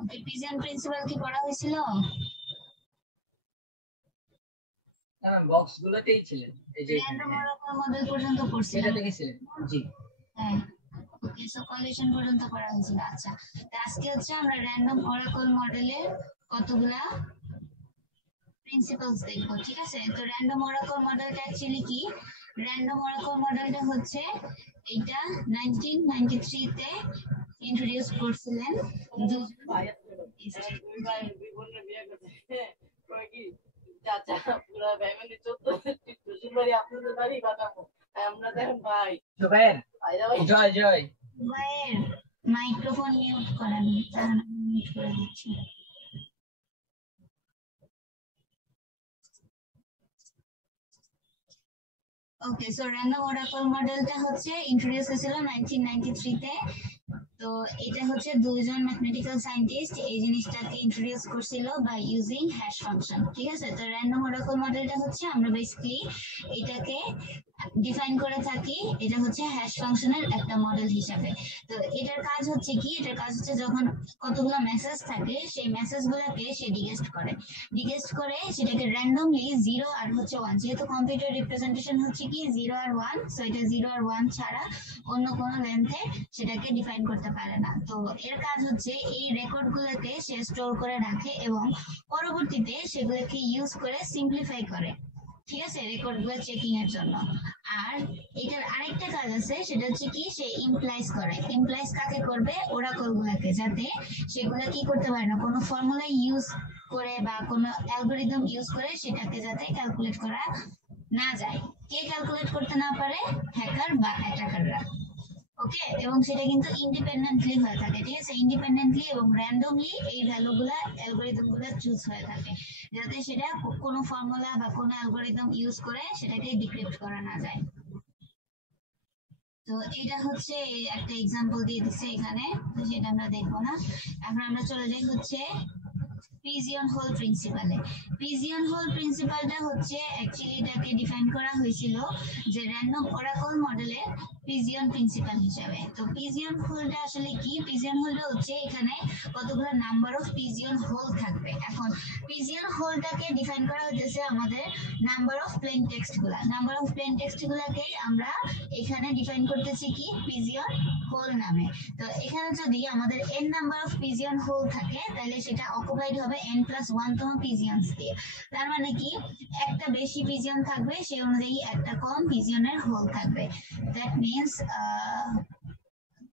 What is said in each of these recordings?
ওকে, pigeon principal কি পড়া হয়েছিল? না বক্সগুলোতেই ছিলেন, এই যে র্যান্ডম ওরাকল মডেল পর্যন্ত পড়ছিলাম, এটা দেখেছিলেন? জি হ্যাঁ। ওকে, সো কন্ডিশন পর্যন্ত পড়া হয়েছিল। আচ্ছা, তো আজকে হচ্ছে আমরা র্যান্ডম ওরাকল মডেলের কতগুলা প্রিন্সিপালস দেখবো, ঠিক আছে? তো র্যান্ডম ওরাকল মডেলটা অ্যাকচুয়ালি কি? র্যান্ডম ওরাকল মডেলটা হচ্ছে এটা 1993 তে ইন্ট্রোডিউস করছিলেন মাইক্রোফোন মিউট করেন, মিউট করে দিচ্ছি। ওকে, সো র্যান্ডম ওরাকল মডেলটা হচ্ছে ইন্ট্রোডিউস হয়েছিল 1993 তে। তো এটা হচ্ছে দুইজন ম্যাথমেটিক্যাল সায়েন্টিস্ট এই জিনিসটাকে ইন্ট্রোডিউস করছিল বাই ইউজিং হ্যাশ ফাংশন, ঠিক আছে? তো র্যান্ডম ওরাকল মডেলটা হচ্ছে আমরা বেসিক্যালি এটাকে ডিফাইন করে থাকি, এটা হচ্ছে হ্যাশ ফাংশনের একটা মডেল হিসাবে। তো এটার কাজ হচ্ছে কি? এটার কাজ হচ্ছে যখন কতগুলো মেসেজ থাকে সেই মেসেজগুলোকে সে ডিগেস্ট করে সেটাকে র্যান্ডমলি 0 আর হচ্ছে 1, যেহেতু কম্পিউটার রিপ্রেজেন্টেশন হচ্ছে কি 0 আর 1, সো এটা 0 আর 1 ছাড়া অন্য কোনো লেন্থে সেটাকে ডিফাইন করতে পারে না। তো এর কাজ হচ্ছে এই রেকর্ডগুলোকে সে স্টোর করে রাখে এবং পরবর্তীতে সেগুলোকে ইউজ করে সিম্পলিফাই করে, ঠিক আছে, রেকর্ডগুলো চেকিং এর জন্য। আর এটার আরেকটা কাজ আছে, সেটা হচ্ছে কি সে ইমপ্লাইজ করে। ইমপ্লাইজ কাকে করবে? ওরাকলগুলোকে, যাতে সেগুলো কি করতে পারে না, কোনো ফর্মুলা ইউজ করে বা কোনো অ্যালগরিদম ইউজ করে সেটাকে যাতে ক্যালকুলেট করা না যায়। কে ক্যালকুলেট করতে না পারে? হ্যাকার বা অ্যাটাকাররা। ওকে, এবং সেটা কিন্তু ইন্ডিপেন্ডেন্টলি হয়ে থাকে, ঠিক আছে? ইন্ডিপেন্ডেন্টলি এবং র্যান্ডমলি এই ভ্যালুগুলা অ্যালগরিদমগুলো চুজ হয়ে থাকে, যাতে সেটা কোনো ফর্মুলা বা কোনো অ্যালগরিদম ইউজ করে সেটাকে ডিক্রিপ্ট করা না যায়। তো এটা হচ্ছে একটা এক্সাম্পল দিয়ে দিচ্ছে এখানে, তো সেটা আমরা দেখবো না। এখন আমরা চলে যাই হচ্ছে পিজিয়ন হোল প্রিন্সিপালে। পিজিয়ন হোল প্রিন্সিপালটা হচ্ছে অ্যাকচুয়ালি এটাকে ডিফাইন করা হয়েছিল যে র্যান্ডম ওরাকল মডেলের পিজিয়ন প্রিন্সিপাল হিসাবে। তো পিজিয়ন হোলটা আসলে কি? পিজিয়ন হোলটা হচ্ছে এখানে কতগুলো নাম্বার অফ পিজিয়ন হোল থাকবে। এখন পিজিয়ন হোলটাকে ডিফাইন করা হয়েছে আমাদের নাম্বার অফ প্লেন টেক্সট গুলা। নাম্বার অফ প্লেন টেক্সট গুলাকে আমরা এখানে ডিফাইন করতেছি কি পিজিয়ন হোল নামে। তো এখানে যদি আমাদের n number of pigeon hole থাকে তাহলে সেটা অকুপাইড হবে n+1 তম পিজিয়নস দিয়ে। তার মানে কি একটা বেশি পিজিয়ন থাকবে সেই অনুযায়ী একটা কম পিজিয়নের হোল থাকবে। দ্যাট মিন্স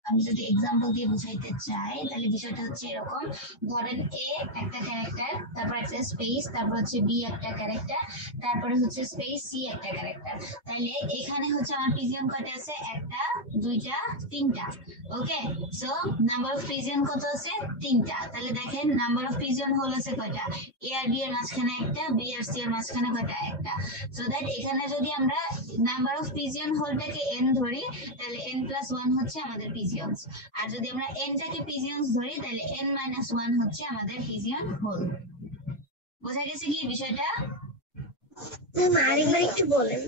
আমি যদি এক্সাম্পল দিয়ে বুঝাইতে চাই তাহলে বিষয়টা হচ্ছে এরকম, ধরেন এ একটা ক্যারেক্টার, তারপর একটা স্পেস, তারপর হচ্ছে বি একটা ক্যারেক্টার, তারপরে হচ্ছে স্পেস সি একটা ক্যারেক্টার। তাহলে এখানে হচ্ছে আমার পিজিয়ন কয়টা আছে? একটা, দুইটা, তিনটা। ওকে, সো নাম্বার অফ পিজিয়ন কত আছে? তিনটা। তাহলে দেখেন নাম্বার অফ পিজিয়ন হোল আছে কয়টা? এ আর বি এর মাঝখানে একটা, বি আর সি এর মাঝখানে কয়টা? একটা। সো দ্যাট এখানে যদি আমরা নাম্বার অফ পিজিয়ন হোলটাকে n ধরি তাহলে n+1 হচ্ছে আমাদের পিজিয়ন। আর যদি আমরা n টাকে পিজিয়নস ধরি তাহলে n-1 হচ্ছে আমাদের পিজিয়ন হোল। বোঝা গেছে কি বিষয়টা? আরেকবার একটু বলেন।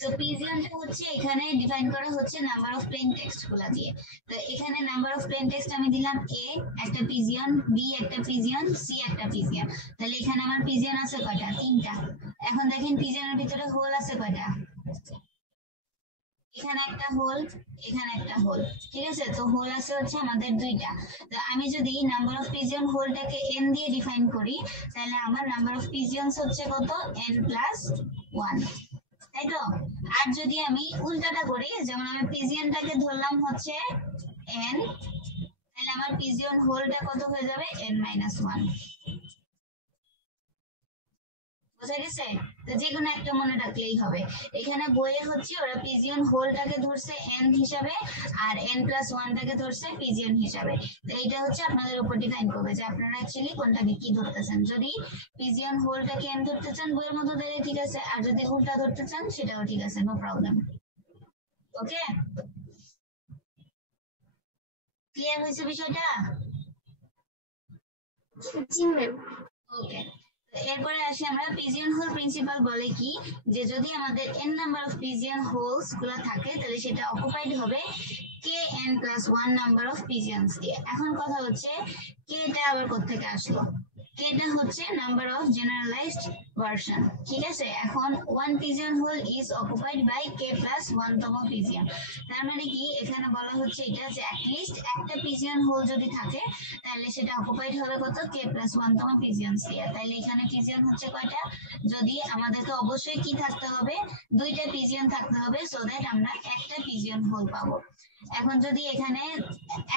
তো পিজিয়নটা হচ্ছে এখানে ডিফাইন করা হচ্ছে নাম্বার অফ প্লেন টেক্সট গুলা দিয়ে। তো এখানে নাম্বার অফ প্লেন টেক্সট আমি দিলাম a একটা পিজিয়ন, b একটা পিজিয়ন, c একটা পিজিয়ন। তাহলে এখানে আমার পিজিয়ন আছে কয়টা? তিনটা। এখন দেখেন পিজিয়নের ভিতরে হোল আছে কয়টা? এখানে একটা হোল, এখানে একটা হোল, ঠিক আছে? তো হোল আছে হচ্ছে আমাদের দুইটা। তো আমি যদি নাম্বার অফ পিজিয়ন হোলটাকে n দিয়ে ডিফাইন করি তাহলে আমার নাম্বার অফ পিজিয়নস হচ্ছে কত? n+1, তাই তো? আর যদি আমি উল্টাটা করি, যেমন আমি পিজিয়নটাকে ধরলাম হচ্ছে n, তাহলে আমার পিজিয়ন হোলটা কত হয়ে যাবে? n-1। বোঝা গেছে? তো যে কোনো একটা মনে রাখলেই হবে। এখানে বইয়ে হচ্ছে ওরা পিজিয়ন হোলটাকে ধরছে n হিসাবে আর n+1টাকে ধরছে পিজিয়ন হিসাবে। তো এটা হচ্ছে আপনাদের উপর ডিপেন্ড করবে যে আপনারা অ্যাকচুয়ালি কোনটাকে কি ধরতেছেন। যদি পিজিয়ন হোলটাকে n ধরতে চান বইয়ের মতো তাহলে ঠিক আছে, আর যদি উল্টা ধরতে চান সেটাও ঠিক আছে, নো প্রবলেম। ওকে, ক্লিয়ার হয়েছে বিষয়টা? জি ম্যাম। ওকে, এরপরে আসি আমরা পিজিয়ন হোল প্রিন্সিপাল বলে কি যে যদি আমাদের n number of pigeon holes গুলো থাকে তাহলে সেটা অকুপাইড হবে kn plus 1 number of pigeons দিয়ে। এখন কথা হচ্ছে kটা আবার কোত্থেকে আসলো? kটা হচ্ছে নাম্বার অফ জেনারেলাইজড ভার্সন, ঠিক আছে। এখন 1 pigeon hole is occupied by k plus 1 তম pigeon। তার মানে কি এখানে বলা হচ্ছে এটা যে at least একটা pigeon hole যদি থাকে তাহলে সেটা অকুপাইড হবে কত? k plus 1 তম pigeons দিয়ে। তাহলে এখানে pigeon হচ্ছে কয়টা? যদি আমাদেরকে অবশ্যই কি থাকতে হবে? দুইটা pigeon থাকতে হবে সো দ্যাট আমরা একটা pigeon hole পাবো। এখন যদি এখানে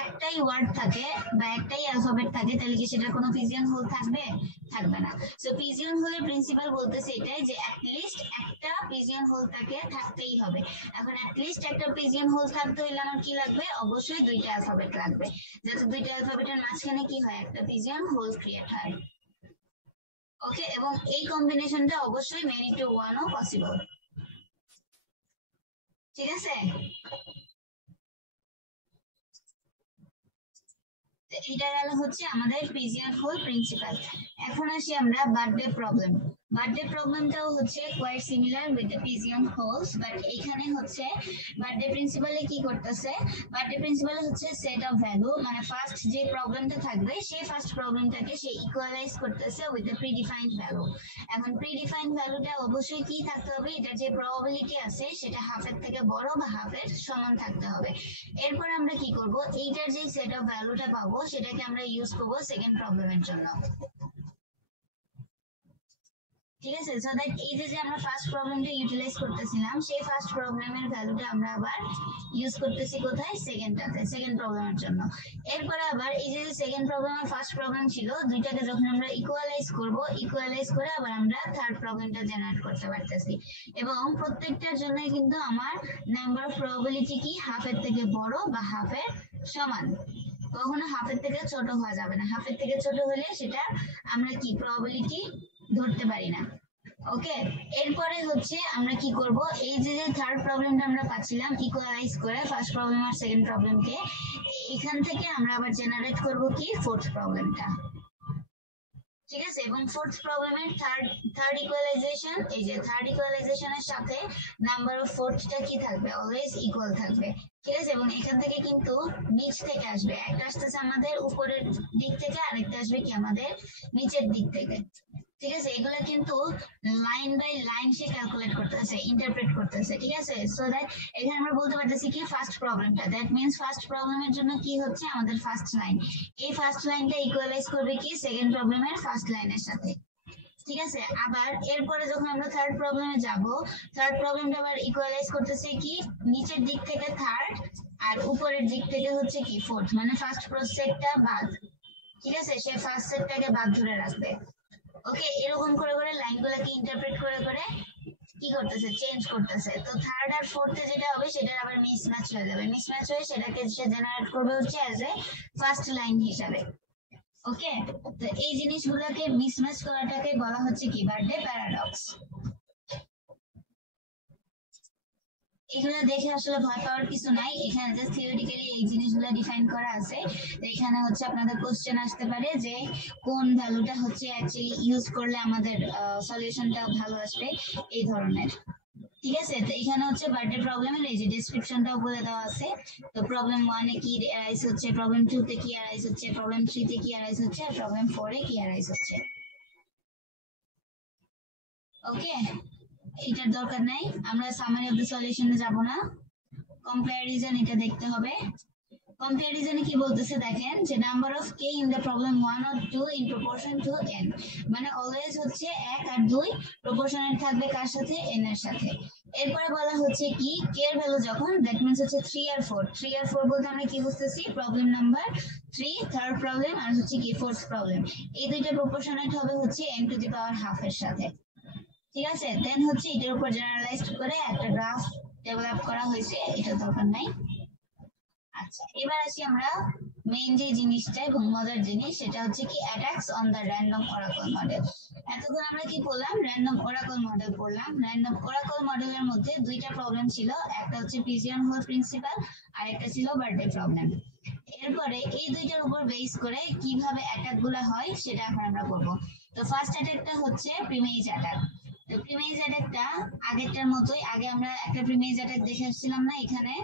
একটাই ওয়ার্ড থাকে বা একটাই অ্যালফাবেট থাকে তাহলে কি সেটা কোনো পিজিয়ন হোল থাকবে? থাকবে না। সো পিজিয়ন হোলের প্রিন্সিপাল বলতেছে এটাই যে অ্যাট লিস্ট একটা পিজিয়ন হোল তাকে থাকতেই হবে। এখন অ্যাট লিস্ট একটা পিজিয়ন হোল থাকতে হলে আমার কি লাগবে? অবশ্যই দুইটা অ্যালফাবেট লাগবে, যাতে দুইটা অ্যালফাবেটের মাঝখানে কি হয়? একটা পিজিয়ন হোল ক্রিয়েট হয়। ওকে, এবং এই কম্বিনেশনটা অবশ্যই মেনি টু ওয়ানও পসিবল, ঠিক আছে। এটা গেল হচ্ছে আমাদের পিজিয়ন হোল প্রিন্সিপাল। এখন আসি আমরা বার্থডে প্রবলেম। বার্থডে প্রবলেমটাও হচ্ছে quite similar with the pigeon holes, but এখানে হচ্ছে বার্থডে প্রিন্সিপালে কি করতেছে? বার্থডে প্রিন্সিপালে হচ্ছে সেট অফ ভ্যালু, মানে ফার্স্ট যে প্রবলেমটা থাকবে সেই ফার্স্ট প্রবলেমটাকে সে ইকুয়ালাইজ করতেছে উইথ দ্য প্রিডিফাইন্ড ভ্যালু। এখন প্রিডিফাইন্ড ভ্যালুটা অবশ্যই কি থাকতে হবে? এটা যে প্রবাবিলিটি আছে সেটা হাফের থেকে বড় বা হাফের সমান থাকতে হবে। এরপর আমরা কি করব? এইটার যে সেট অফ ভ্যালুটা পাবো সেটাকে আমরা ইউজ করব সেকেন্ড প্রবলেমের জন্য, ঠিক আছে। সো দ্যাট এই যে আমরা ফার্স্ট প্রবলেমটা ইউটিলাইজ করতেছিলাম সেই ফার্স্ট প্রবলেমের ভ্যালুটা আমরা আবার ইউজ করতেছি কোথায়? সেকেন্ডটাতে, সেকেন্ড প্রবলেমের জন্য। এরপরে আবার এই যে সেকেন্ড প্রবলেম আর ফার্স্ট প্রবলেম ছিল দুইটাকে যখন আমরা ইকুয়ালাইজ করব, ইকুয়ালাইজ করে আবার আমরা থার্ড প্রবলেমটা জেনারেট করতে পারতেছি। এবং প্রত্যেকটার জন্য কিন্তু আমার নাম্বার অফ প্রবাবিলিটি কি হাফের থেকে বড় বা হাফের সমান, কখনো হাফের থেকে ছোট হওয়া যাবে না। হাফের থেকে ছোট হলে সেটা আমরা কি প্রবাবিলিটি ধরতে পারি না। ওকে, এরপরে হচ্ছে আমরা কি করব? এই যে থার্ড প্রবলেমটা আমরা পাচ্ছিলাম ইকুয়ালাইজ করে ফার্স্ট প্রবলেম আর সেকেন্ড প্রবলেমকে, এখান থেকে আমরা আবার জেনারেট করব কি ফোর্থ প্রবলেমটা, ঠিক আছে। এবং ফোর্থ প্রবলেমের থার্ড ইকুয়ালাইজেশন, এই যে থার্ড ইকুয়ালাইজেশনের সাথে নাম্বার অফ ফোর্থটা কি থাকবে? অলওয়েজ ইকুয়াল থাকবে, ঠিক আছে। এবং এখান থেকে কিন্তু নিচ থেকে আসবে, একটা আসতেছে আমাদের উপরের দিক থেকে, আরেকটা আসবে কি আমাদের নিচের দিক থেকে, ঠিক আছে। এগুলা কিন্তু লাইন বাই লাইন সে ক্যালকুলেট করতেছে, ইন্টারপ্রেট করতেছে, ঠিক আছে। সো দ্যাট এখানে আমরা বলতে পারতেছি কি ফার্স্ট প্রবলেমটা, দ্যাট মিন্স ফার্স্ট প্রবলেমের জন্য কি হচ্ছে আমাদের ফার্স্ট লাইন, এই ফার্স্ট লাইনটা ইকুয়ালাইজ করবে কি সেকেন্ড প্রবলেমের ফার্স্ট লাইনের সাথে, ঠিক আছে। আবার এরপরে যখন আমরা থার্ড প্রবলেমে যাব, থার্ড প্রবলেমটা আবার ইকুয়ালাইজ করতেছে কি নিচের দিক থেকে থার্ড আর উপরের দিক থেকে হচ্ছে কি ফোর্থ, মানে ফার্স্ট সেটটা বাদ, ঠিক আছে। সে ফার্স্ট সেটটাকে বাদ ধরে রাখবে। ওকে, এরকম করে করে লাইনগুলোকে ইন্টারপ্রেট করে করে কি করতেছে? চেঞ্জ করতেছে। তো থার্ড আর ফোর্থে যেটা হবে সেটা আবার মিসম্যাচ হয়ে যাবে, মিসম্যাচ হয়ে সেটাকে সে জেনারেট করবে হচ্ছে অ্যাজ এ ফার্স্ট লাইন হিসাবে। ওকে, তো এই জিনিসগুলোকে মিসম্যাচ করাটাকে বলা হচ্ছে কি বার্থডে প্যারাডক্স। এগুলো দেখে আসলে ভয় পাওয়ার কিছু নাই, এখানে জাস্ট থিওরিটিক্যালি এই জিনিসগুলো ডিফাইন করা আছে। তো এখানে হচ্ছে আপনাদের কোশ্চেন আসতে পারে যে কোন ভ্যালুটা হচ্ছে অ্যাকচুয়ালি ইউজ করলে আমাদের সলিউশনটা ভালো আসবে, এই ধরনের, ঠিক আছে। তো এখানে হচ্ছে বার্থডে প্রবলেমের এই যে ডেসক্রিপশনটাও বলে দেওয়া আছে। তো প্রবলেম 1 এ কি অ্যারাইজ হচ্ছে, প্রবলেম 2 তে কি অ্যারাইজ হচ্ছে, প্রবলেম 3 তে কি অ্যারাইজ হচ্ছে, আর প্রবলেম 4 এ কি অ্যারাইজ হচ্ছে। ওকে, এটার দরকার নাই, আমরা সামারি অফ দ্য সলিউশনে যাব না। কম্প্যারিজন এটা দেখতে হবে। কম্প্যারিজনে কি বলতেছে দেখেন যে number of K in the problem 1 or 2 in proportion two n, মানে অলওয়েজ হচ্ছে 1 আর 2 প্রপোর্শনেট থাকবে কার সাথে? n এর সাথে। এরপরে বলা হচ্ছে কি কে এর ভ্যালু যখন, দ্যাট মিন্স হচ্ছে 3 আর 4, 3 আর 4 বলতে আমরা কি বুঝতেছি? প্রবলেম নাম্বার 3 থার্ড প্রবলেম আর হচ্ছে কি ফোর্থ প্রবলেম, এই দুইটা প্রপোর্শনেট হবে হচ্ছে n two the power half এর সাথে, ঠিক আছে। দেন হচ্ছে এটার উপর জেনারেলাইজড করে একটা গ্রাফ ডেভেলপ করা হয়েছে, এটা দরকার নাই। আচ্ছা, এবার আসি আমরা মেইন যে জিনিসটা এবং মজার জিনিস, সেটা হচ্ছে কি attacks on the random Oracle model. এতক্ষণ আমরা কি করলাম? র্যান্ডম ওরাকল মডেল পড়লাম। র্যান্ডম ওরাকল মডেলের মধ্যে দুইটা প্রবলেম ছিল, একটা হচ্ছে পিজিয়ন হোল প্রিন্সিপাল আর একটা ছিল বার্থডে প্রবলেম। এরপরে এই দুইটার উপর বেস করে কিভাবে অ্যাটাক গুলা হয় সেটা এখন আমরা করবো। তো ফার্স্ট অ্যাটাকটা হচ্ছে প্রিমেজ অ্যাটাক। তো প্রিমেজ অ্যাটাকটা আগেরটার মতোই, আগে আমরা একটা প্রিমেজ অ্যাটাক দেখে আসছিলাম না এখানে,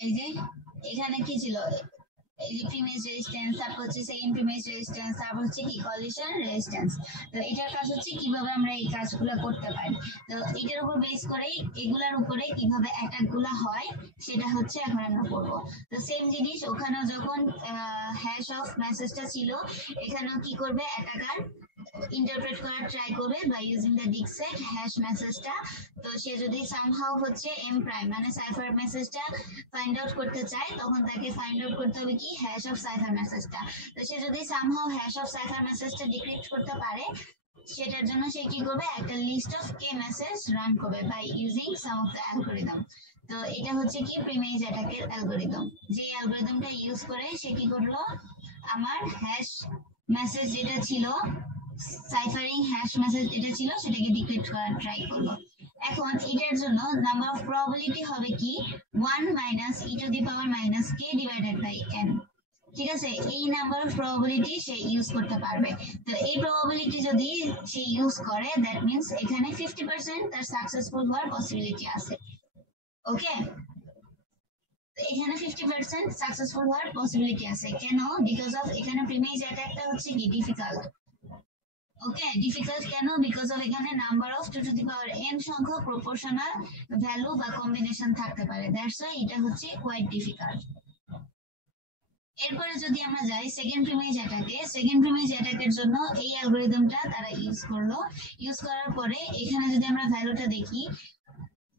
এই যে এখানে কি ছিল, এই যে প্রিমিয়াস রেজিস্ট্যান্স, তারপর হচ্ছে সেকেন্ড প্রিমিয়াস রেজিস্ট্যান্স, তারপর হচ্ছে কি কলিশন রেজিস্ট্যান্স। তো এটার কাজ হচ্ছে কিভাবে আমরা এই কাজগুলো করতে পারি। তো এটার উপর বেস করেই এগুলার উপরে কিভাবে অ্যাটাক গুলা হয় সেটা হচ্ছে এখন আমরা করবো। তো সেম জিনিস ওখানেও যখন হ্যাশ অফ মেসেজটা ছিল, এখানেও কি করবে অ্যাটাকার ইন্টারপ্রেট করার ট্রাই করবে বাই ইউজিং দ্য ডিকসেট হ্যাশ মেসেজটা। তো সে যদি সামহাউ হচ্ছে এম প্রাইম মানে সাইফার মেসেজটা ফাইন্ড আউট করতে চায়, তখন তাকে ফাইন্ড আউট করতে হবে কি হ্যাশ অফ সাইফার মেসেজটা। তো সে যদি সামহাউ হ্যাশ অফ সাইফার মেসেজটা ডিক্রিপ্ট করতে পারে, সেটার জন্য সে কি করবে একটা list of k message run করবে by using some of the algorithm. তো এটা হচ্ছে কি প্রিমেজ অ্যাটাকের অ্যালগোরিদম। যে অ্যালগোরিদমটা ইউজ করে সে কি করলো, আমার হ্যাশ মেসেজ যেটা ছিল, সাইফারিং হ্যাশ মেসেজ যেটা ছিল সেটাকে ডিক্রিপ্ট করার ট্রাই করলো। এখন এটার জন্য নাম্বার অফ প্রবাবিলিটি হবে কি 1 minus e to the power minus k divided by n. ঠিক আছে, এই নাম্বার অফ প্রবাবিলিটি সে ইউজ করতে পারবে। তো এই প্রবাবিলিটি যদি সে ইউজ করে, দ্যাট মিন্স এখানে 50% তার সাকসেসফুল হওয়ার পসিবিলিটি আছে। ওকে, এখানে 50% সাকসেসফুল হওয়ার পসিবিলিটি আছে। কেন? বিকজ অফ এখানে প্রিমেজ অ্যাটাকটা হচ্ছে কি ডিফিকাল্ট। ওকে, ডিফিকাল্ট কেন? বিকজ অফ এখানে number of 2 to the power n সংখ্যক প্রপোর্শনাল ভ্যালু বা কম্বিনেশন থাকতে পারে, দ্যাটস ওয়াই এটা হচ্ছে কোয়াইট ডিফিকাল্ট। এরপরে যদি আমরা যাই সেকেন্ড প্রিমেজ অ্যাটাকে, সেকেন্ড প্রিমেজ অ্যাটাকের জন্য এই অ্যালগোরিদমটা তারা ইউজ করলো। ইউজ করার পরে এখানে যদি আমরা ভ্যালুটা দেখি,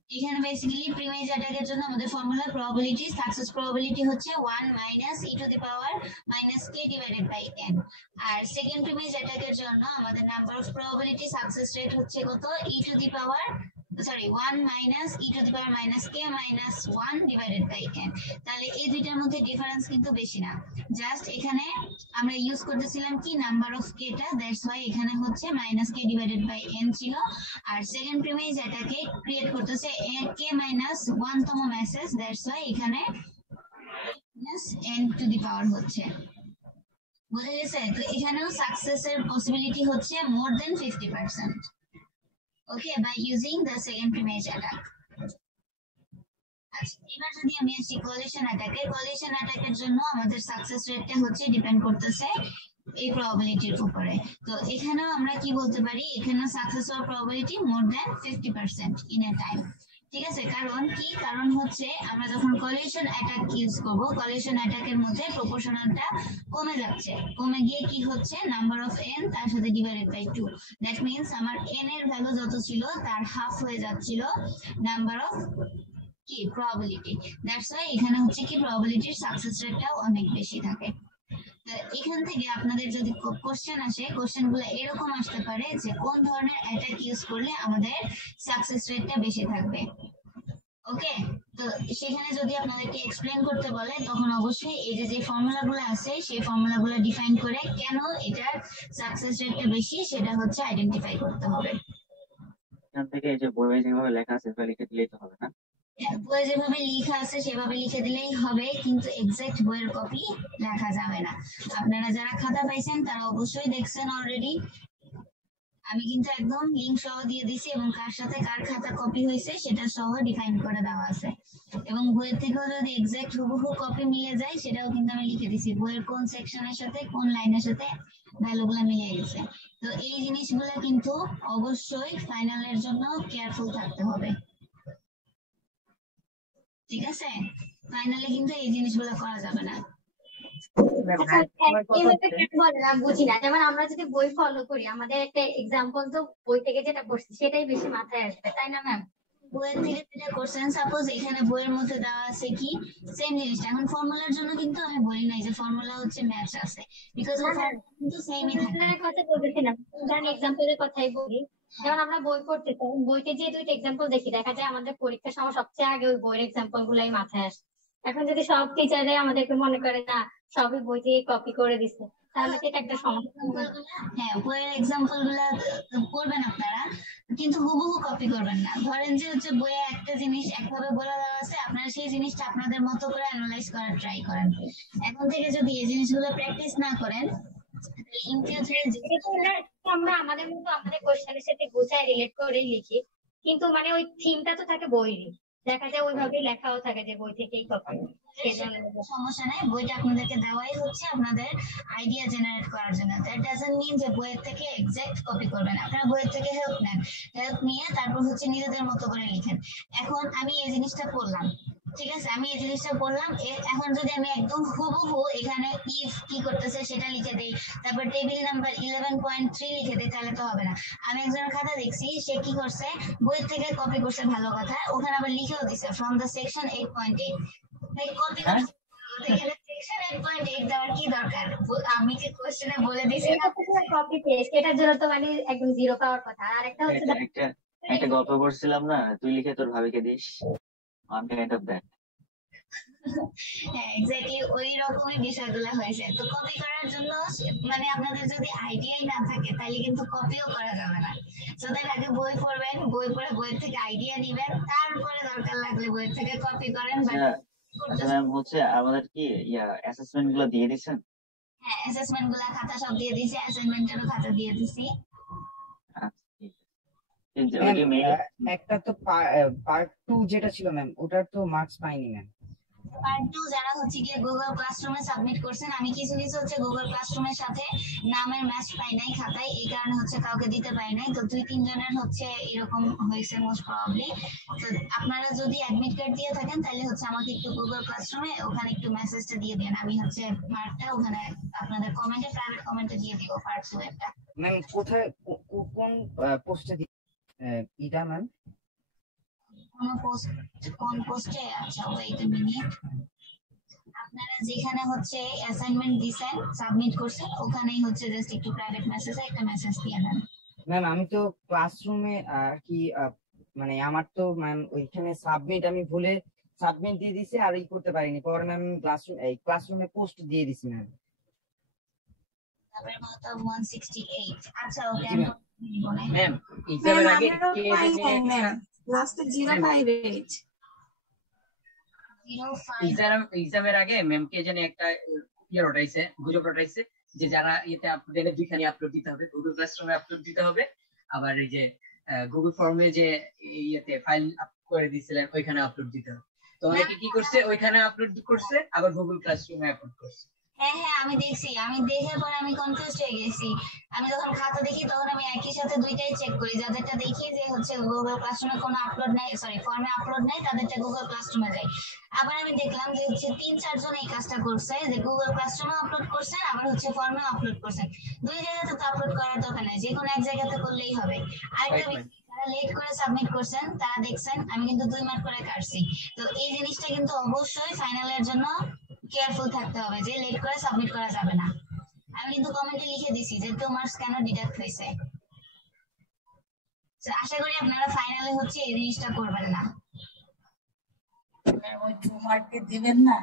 এখানে বেসিক্যালি প্রিমেজ অ্যাটাকের জন্য আমাদের ফর্মুলা প্রবাবিলিটি সাকসেস প্রবাবিলিটি হচ্ছে 1 minus e to the power minus k divided by n. আর সেকেন্ড প্রিমেজ অ্যাটাকের জন্য আমাদের number of probability success rate হচ্ছে কত, e to the power 1 minus e to the power minus k minus 1 divided by n. তাহলে এই দুইটার মধ্যে ডিফারেন্স কিন্তু বেশি না, জাস্ট এখানে আমরা ইউজ করতেছিলাম কি নাম্বার অফ কেটা, দ্যাটস ওয়াই এখানে হচ্ছে minus k divided by n ছিল। আর সেকেন্ড প্রিমেজ এটাকে ক্রিয়েট করতেছে কে মাইনাস 1 তম মেসেজ, দ্যাটস ওয়াই এখানে minus n to the power হচ্ছে। বুঝে গেছে? তো এখানেও সাকসেসের পসিবিলিটি হচ্ছে more then 50%। Okay, by using the second preimage attack. আচ্ছা, এবার যদি আমি আসি কলিশন অ্যাটাকে, কলিশন অ্যাটাকের জন্য আমাদের সাকসেস রেটটা হচ্ছে ডিপেন্ড করতেছে এই প্রবাবিলিটির উপরে। তো এখানেও আমরা কি বলতে পারি, এখানে সাকসেস হওয়ার probability more than 50% in a time. ঠিক আছে, কারণ কি, কারণ হচ্ছে আমরা যখন কলিশন অ্যাটাক ইউজ করব, কলিশন অ্যাটাকের মধ্যে প্রপোর্শনালটা কমে যাচ্ছে, কমে গিয়ে কি হচ্ছে নাম্বার অফ এন তার সাথে ডিভাইডেড বাই 2। দ্যাট মিন্স আমার এন এর ভ্যালু যত ছিল তার হাফ হয়ে যাচ্ছিল নাম্বার অফ কি প্রবাবিলিটি। দ্যাটস ওয়াই এখানে হচ্ছে কি প্রবাবিলিটির সাকসেস রেটটাও অনেক বেশি থাকে। এখান থেকে আপনাদের যদি কোশ্চেন আসে, কোশ্চেন গুলো এরকম আসতে পারে যে কোন ধরনের অ্যাটাক ইউজ করলে আমাদের সাকসেস রেটটা বেশি থাকবে। ওকে, তো সেখানে যদি আপনাদেরকে এক্সপ্লেন করতে বলে, তখন অবশ্যই এই যে ফর্মুলা গুলো আছে সেই ফর্মুলা গুলো ডিফাইন করে কেন এটার সাকসেস রেটটা বেশি সেটা হচ্ছে আইডেন্টিফাই করতে হবে। এখান থেকে এই যে বইয়ে যেভাবে লেখা আছে সেটা লিখে দিলেই তো হবে না? বইয়ে যেভাবে লেখা আছে সেভাবে লিখে দিলেই হবে, কিন্তু এক্সাক্ট বইয়ের কপি লেখা যাবে না। আপনারা যারা খাতা পাইছেন তারা অবশ্যই দেখছেন অলরেডি, আমি কিন্তু একদম লিংক সহ দিয়ে দিছি এবং কার সাথে কার খাতা কপি হয়েছে সেটা সহ ডিফাইন করে দেওয়া আছে। এবং বইয়ের থেকেও যদি এক্সাক্ট হুবহু কপি মিলে যায় সেটাও কিন্তু আমি লিখে দিছি, বইয়ের কোন সেকশনের সাথে কোন লাইনের সাথে ভ্যালুগুলো মিলে গেছে। তো এই জিনিসগুলো কিন্তু অবশ্যই ফাইনালের জন্য কেয়ারফুল থাকতে হবে। ঠিক আছে, ফাইনালে কিন্তু এই জিনিসগুলো করা যাবে না। বুঝি না, যেমন আমরা যদি বই ফলো করি আমাদের একটা এক্সাম্পল তো বই থেকে যেটা পড়ছি সেটাই বেশি মাথায় আসবে, তাই না ম্যাম? বইয়ের থেকে যেটা করছেন, সাপোজ এখানে বইয়ের মধ্যে দেওয়া আছে কি সেম জিনিসটা, এখন ফর্মুলার জন্য কিন্তু আমি বলি নাই যে ফর্মুলা হচ্ছে ম্যাচ আছে, বিকজ কিন্তু সেমই থাকে। কথা বলতেছি না, উদাহরণ এক্সাম্পলের কথাই বলি। যেমন আমরা বই পড়তে চাই, বইতে যে দুইটা এক্সাম্পল দেখি, দেখা যায় আমাদের পরীক্ষার সময় সবচেয়ে আগে ওই বইয়ের এক্সাম্পল গুলাই মাথায় আসে। এখন যদি সব টিচাররাই আমাদেরকে মনে করে না সবই বই থেকে কপি করে দিচ্ছে, তাহলে তো এটা একটা সমস্যা। হ্যাঁ, বইয়ের এক্সাম্পল গুলা করবেন আপনারা, কিন্তু হুবহু কপি করবেন না। ধরেন যে হচ্ছে বইয়ে একটা জিনিস একভাবে বলে দেওয়া আছে, আপনারা সেই জিনিসটা আপনাদের মতো করে অ্যানালাইজ করার ট্রাই করেন। এখন থেকে যদি এই জিনিসগুলো প্র্যাকটিস না করেন, ইন ফিউচারে আমরা আমাদের মতো আমাদের কোশ্চেনের সাথে গোছায় রিলেট করেই লিখি, কিন্তু মানে ওই থিমটা তো থাকে বইয়েরই। দেখা যায় ওইভাবেই লেখাও থাকে যে বই থেকেই কপি, সেজন্য সমস্যা নাই, বইটা আপনাদেরকে দেওয়াই হচ্ছে আপনাদের আইডিয়া জেনারেট করার জন্য। দ্যাট ডাজন্ট মিন যে বইয়ের থেকে এক্সাক্ট কপি করবেন, আপনারা বইয়ের থেকে হেল্প নেন, হেল্প নিয়ে তারপর হচ্ছে নিজেদের মতো করে লিখেন। এখন আমি এই জিনিসটা করলাম, ঠিক আছে, আমি এই জিনিসটা করলাম, এখন যদি আমি একদম হুবহু এখানে ইফ কি করতেছে সেটা লিখে দেই, তারপর টেবিল নাম্বার 11.3 লিখে দেই, তাহলে তো হবে না। আমি একজনের খাতা দেখছি, সে কি করছে, বই থেকে কপি করছে, ভালো কথা, ওখানে আবার লিখেও দিছে ফ্রম দ্য সেকশন 8.8, তাই কপি করছে। এখানে সেকশন 8.8 দেওয়ার কি দরকার? আমি কি কোশ্চেনে বলে দিছি না? কপি পেস্ট, এটার জন্য তো মানে একদম জিরো পাওয়ার কথা। আর একটা হচ্ছে একটা গল্প পড়ছিলাম না, তুই লিখে তোর ভাবিকে দিস, আমি কাইন্ড অফ দ্যাট। হ্যাঁ এক্স্যাক্টলি ওই রকমই বিষয়গুলো হয়েছে। তো কপি করার জন্য মানে আপনাদের যদি আইডিয়াই না থাকে তাহলে কিন্তু কপিও করা যাবে না। তো তার আগে বই পড়বেন, বই পড়ে বইয়ের থেকে আইডিয়া নিবেন, তারপরে দরকার লাগলে বইয়ের থেকে কপি করেন। আচ্ছা ম্যাম, হচ্ছে আমাদের কি অ্যাসেসমেন্ট গুলো দিয়ে দিচ্ছেন? হ্যাঁ অ্যাসেসমেন্ট গুলা খাতা সব দিয়ে দিছি, অ্যাসাইনমেন্টেরও খাতা দিয়ে দিছি। একটা তো পার্ট 2 যেটা ছিল ম্যাম, ওটার তো মার্কস পাইনি ম্যাম। পার্ট 2 যারা হচ্ছে গিয়ে গুগল ক্লাসরুমে সাবমিট করছেন, আমি কিছু কিছু হচ্ছে গুগল ক্লাসরুমের সাথে নামের ম্যাচ পাই নাই খাতায়, এই কারণে হচ্ছে কাউকে দিতে পারি নাই। তো 2-3 জনের হচ্ছে এরকম হয়েছে মোস্ট প্রবাবলি। তো আপনারা যদি অ্যাডমিট কার্ড দিয়ে থাকেন তাহলে হচ্ছে আমাকে একটু গুগল ক্লাসরুমে ওখানে একটু মেসেজটা দিয়ে দেন, আমি হচ্ছে মার্কটা ওখানে আপনাদের কমেন্টে, প্রাইভেট কমেন্টে দিয়ে দিব পার্ট 2 একটা। ম্যাম কোথায় কোন পোস্টে ইটা ম্যাম? কোন পোস্টে? আচ্ছা ওয়েট আ মিনিট, আপনারা যেখানে হচ্ছে অ্যাসাইনমেন্ট দিবেন সাবমিট করছেন ওখানেই হচ্ছে জাস্ট একটু প্রাইভেট মেসেজে একটা মেসেজ দিয়ে দেন। ম্যাম আমি তো ক্লাসরুমে আর কি মানে আমার তো ম্যাম ওইখানে সাবমিট আমি ভুলে সাবমিট দিয়ে দিছি আর করতে পারিনি, পরে ম্যাম ক্লাসরুমে পোস্ট দিয়ে দিছি ম্যাম। তারপরে মত 168। আচ্ছা ওকে ম্যাম এক্সামের আগে কে ম্যাম লাস্টে 058 এক্সামের আগে ম্যাম কে জানি একটা রটাইছে, গুজব রটাইছে যে যারা এতে আপলোড দুইখানে আপলোড দিতে হবে, গুগল ক্লাসরুমে আপলোড দিতে হবে, আবার এই যে গুগল ফর্মে যে ইয়েতে ফাইল করে দিয়েছিলেন ওইখানে আপলোড দিতে হবে। তো অনেকে কি করছে, ওইখানে আপলোড করছে আবার গুগল ক্লাসরুমে আপলোড করছে। হ্যাঁ হ্যাঁ আমি দেখছি, আমি দেখে পরে আমি কনফিউজ হয়ে গেছি। আমি যখন খাতা দেখি তখন আমি একই সাথে দুইটাই চেক করি, যাদেরটা দেখি যে হচ্ছে গুগল ক্লাসরুমে কোনো আপলোড নাই, সরি ফর্মে আপলোড নাই, তাদেরটা গুগল ক্লাসরুমে যাই। আবার আমি দেখলাম যে হচ্ছে 3-4 জন এই কাজটা করছে, যে গুগল ক্লাসরুমে আপলোড করছেন আবার হচ্ছে ফর্মে আপলোড করছেন। দুই জায়গাতে তো আপলোড করার দরকার নেই, যে কোনো এক জায়গাতে করলেই হবে। আরেকটা যারা লেট করে সাবমিট করছেন তারা দেখছেন আমি কিন্তু 2 মার্ক করে কাটছি। তো এই জিনিসটা কিন্তু অবশ্যই ফাইনালের জন্য কেয়ারফুল থাকতে হবে যে লেট করে সাবমিট করা যাবে না। আমি কিন্তু কমেন্টে লিখে দিছি যে 2 মার্কস কেন ডিডাক্ট হয়েছে। আশা করি আপনারা ফাইনালে হচ্ছে এই জিনিসটা করবেন না। ওই 2 মার্ক দিবেন না?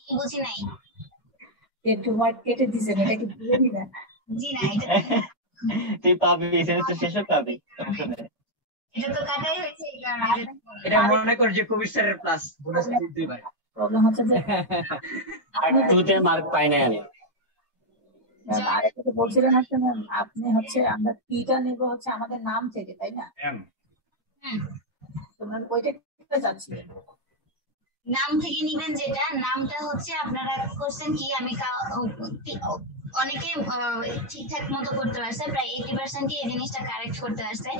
কি বুঝি নাই? এই 2 মার্ক কেটে দিবেন, এটা কি দিয়ে দিবেন? জি না, এটা তুই পাবি, এটা তো শেষও পাবি, এটা তো কাটাই হয়েছে, এই কারণে এটা মনে কর যে কবির স্যারের প্লাস বোনাস দুইবার। প্রবলেম হচ্ছে যে আর 2 তে মার্ক পাই না আমি। আগে থেকে বলছিলেন না ম্যাম, আপনি হচ্ছে আমরা কিটা নেব হচ্ছে আমাদের নাম থেকে, তাই না? তোমরা ওইটা কিভাবে যাচ্ছে? নাম থেকে নিবেন, যেটা নামটা হচ্ছে আপনারা করছেন কি, আমি অনেকে ঠিকঠাক মতো করতে পারছে, প্রায় 80% এই জিনিসটা কারেক্ট করতে পারছে।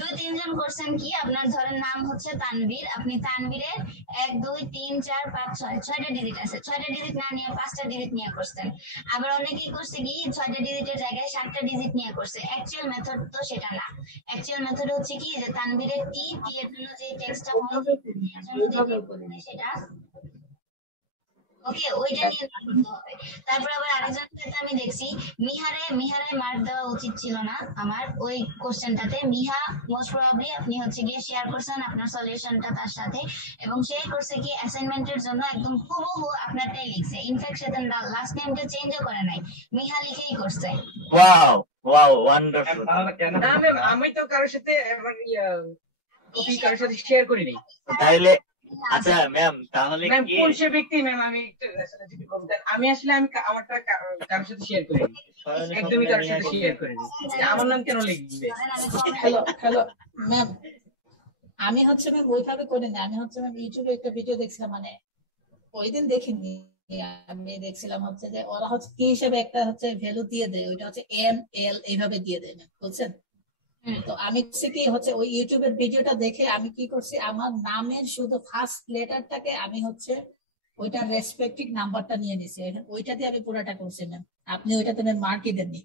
2-3 জন করছেন কি, আপনার ধরেন নাম হচ্ছে তানভীর, আপনি তানভীরের 1 2 3 4 5 6 6টা ডিজিট আছে, 6টা ডিজিট না নিয়ে 5টা ডিজিট নিয়ে করছেন। আবার অনেকেই করছে কি 6টা ডিজিটের জায়গায় 7টা ডিজিট নিয়ে করছে। অ্যাকচুয়াল মেথড তো সেটা না, অ্যাকচুয়াল মেথড হচ্ছে কি যে তানভীরের টি এর জন্য যে টেক্সটটা সেটা ওকে ওইটা নিয়ে করতে হবে। তারপর আবার আরেকজন ক্ষেত্রে আমি দেখছি মিহারে মার্ক দেওয়া উচিত ছিল না আমার ওই কোশ্চেনটাতে। মিহা মোস্ট প্রবাবলি আপনি হচ্ছে গিয়ে শেয়ার করছেন আপনার সলিউশনটা তার সাথে, এবং সে করছে কি অ্যাসাইনমেন্টের জন্য একদম হুবহু আপনারটাই লিখছে, ইনফ্যাক্ট সে লাস্ট নেমটা চেঞ্জও করে নাই, মিহা লিখেই করছে। Wow wow wonderful. না ম্যাম আমি তো কারোর সাথে কপি কারোর সাথে শেয়ার করি নাই। তাইলে আচ্ছা ম্যাম, তাহলে ম্যাম কি কোন সে ব্যক্তি ম্যাম? আমি একটু আসলে যদি বলতেন, আমি আসলে আমারটা কারোর সাথে শেয়ার করি নি, একদমই কারোর সাথে শেয়ার করি নি। আমার নাম কেন লিখবে? হ্যালো হ্যালো ম্যাম, আমি হচ্ছে ম্যাম ওইভাবে করি না, আমি হচ্ছে ম্যাম ইউটিউবে একটা ভিডিও দেখছিলাম, মানে ওই দিন দেখিনি, আমি দেখছিলাম হচ্ছে যে ওরা হচ্ছে কি হিসাবে একটা হচ্ছে ভ্যালু দিয়ে দেয়, ওইটা হচ্ছে ML এইভাবে দিয়ে দেয় ম্যাম, বুঝছেন? তো আমি হচ্ছে কি হচ্ছে ওই ইউটিউবের ভিডিওটা দেখে আমি কি করছি, আমার নামের শুধু ফার্স্ট লেটারটাকে আমি হচ্ছে ওইটার রেসপেক্টিভ নাম্বারটা নিয়ে নিছি, ওইটা দিয়ে আমি পুরাটা করছি ম্যাম। আপনি ওইটাতে ম্যাম মার্কই দেননি।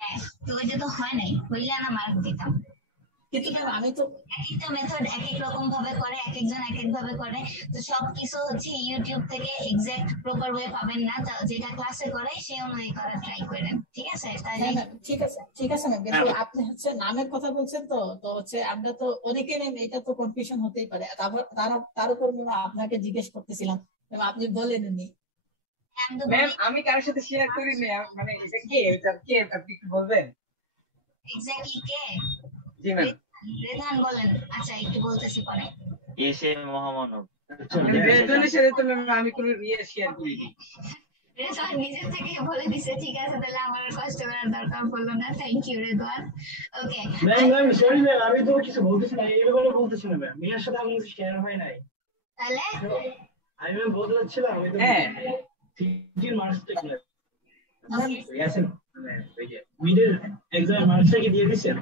হ্যাঁ, তো ওইটা তো হয় নাই, হইলে না মার্ক দিতাম। কিন্তু ম্যাম আমি তো এক একটা মেথড এক এক রকম ভাবে করে, এক একজন এক এক ভাবে করে। তো সবকিছু হচ্ছে ইউটিউব থেকে এক্সাক্ট প্রপার ওয়ে পাবেন না, যেটা ক্লাসে করে সেই অনুযায়ী করার ট্রাই করেন, ঠিক আছে? তাহলে হ্যাঁ ম্যাম, ঠিক আছে ঠিক আছে ম্যাম, কিন্তু আপনি হচ্ছে নামের কথা বলছেন, তো তো হচ্ছে আমরা তো অনেকে ম্যাম এটা তো কনফিউশন হতেই পারে, তারপর তার উপর ম্যাম আপনাকে জিজ্ঞেস করতেছিলাম ম্যাম, আপনি বলেননি। আমি তো ম্যাম আমি কারোর সাথে শেয়ার করি না, মানে এটা কে, এটা কে, আপনি একটু বলবেন? এক্স্যাক্টলি কে? জি ম্যাম। রেধান বলেন। আচ্ছা, একটু বলতেছি পরে। এসে মহামানব। রেজনের সাথে তো ম্যাম আমি কোনো শেয়ার করিনি। রেদওয়ান নিজের থেকে বলে দিছে, ঠিক আছে, তাহলে আমার আর কষ্ট করার দরকার পড়লো না। Thank you Redwan. Okay ma'am sorry ma'am, আমি তো কিছু বলতেছি না, এগুলো বলতেছি না ম্যাম, মিয়ার সাথে আমার কিছু শেয়ার হয় নাই। তাহলে আমি ম্যাম বলতে চাচ্ছিলাম আমি তো হ্যাঁ 15 মার্কস থেকে গেছেন ওই যে মিডের এক্সাম মার্কসটা কি দিয়ে দিছেন?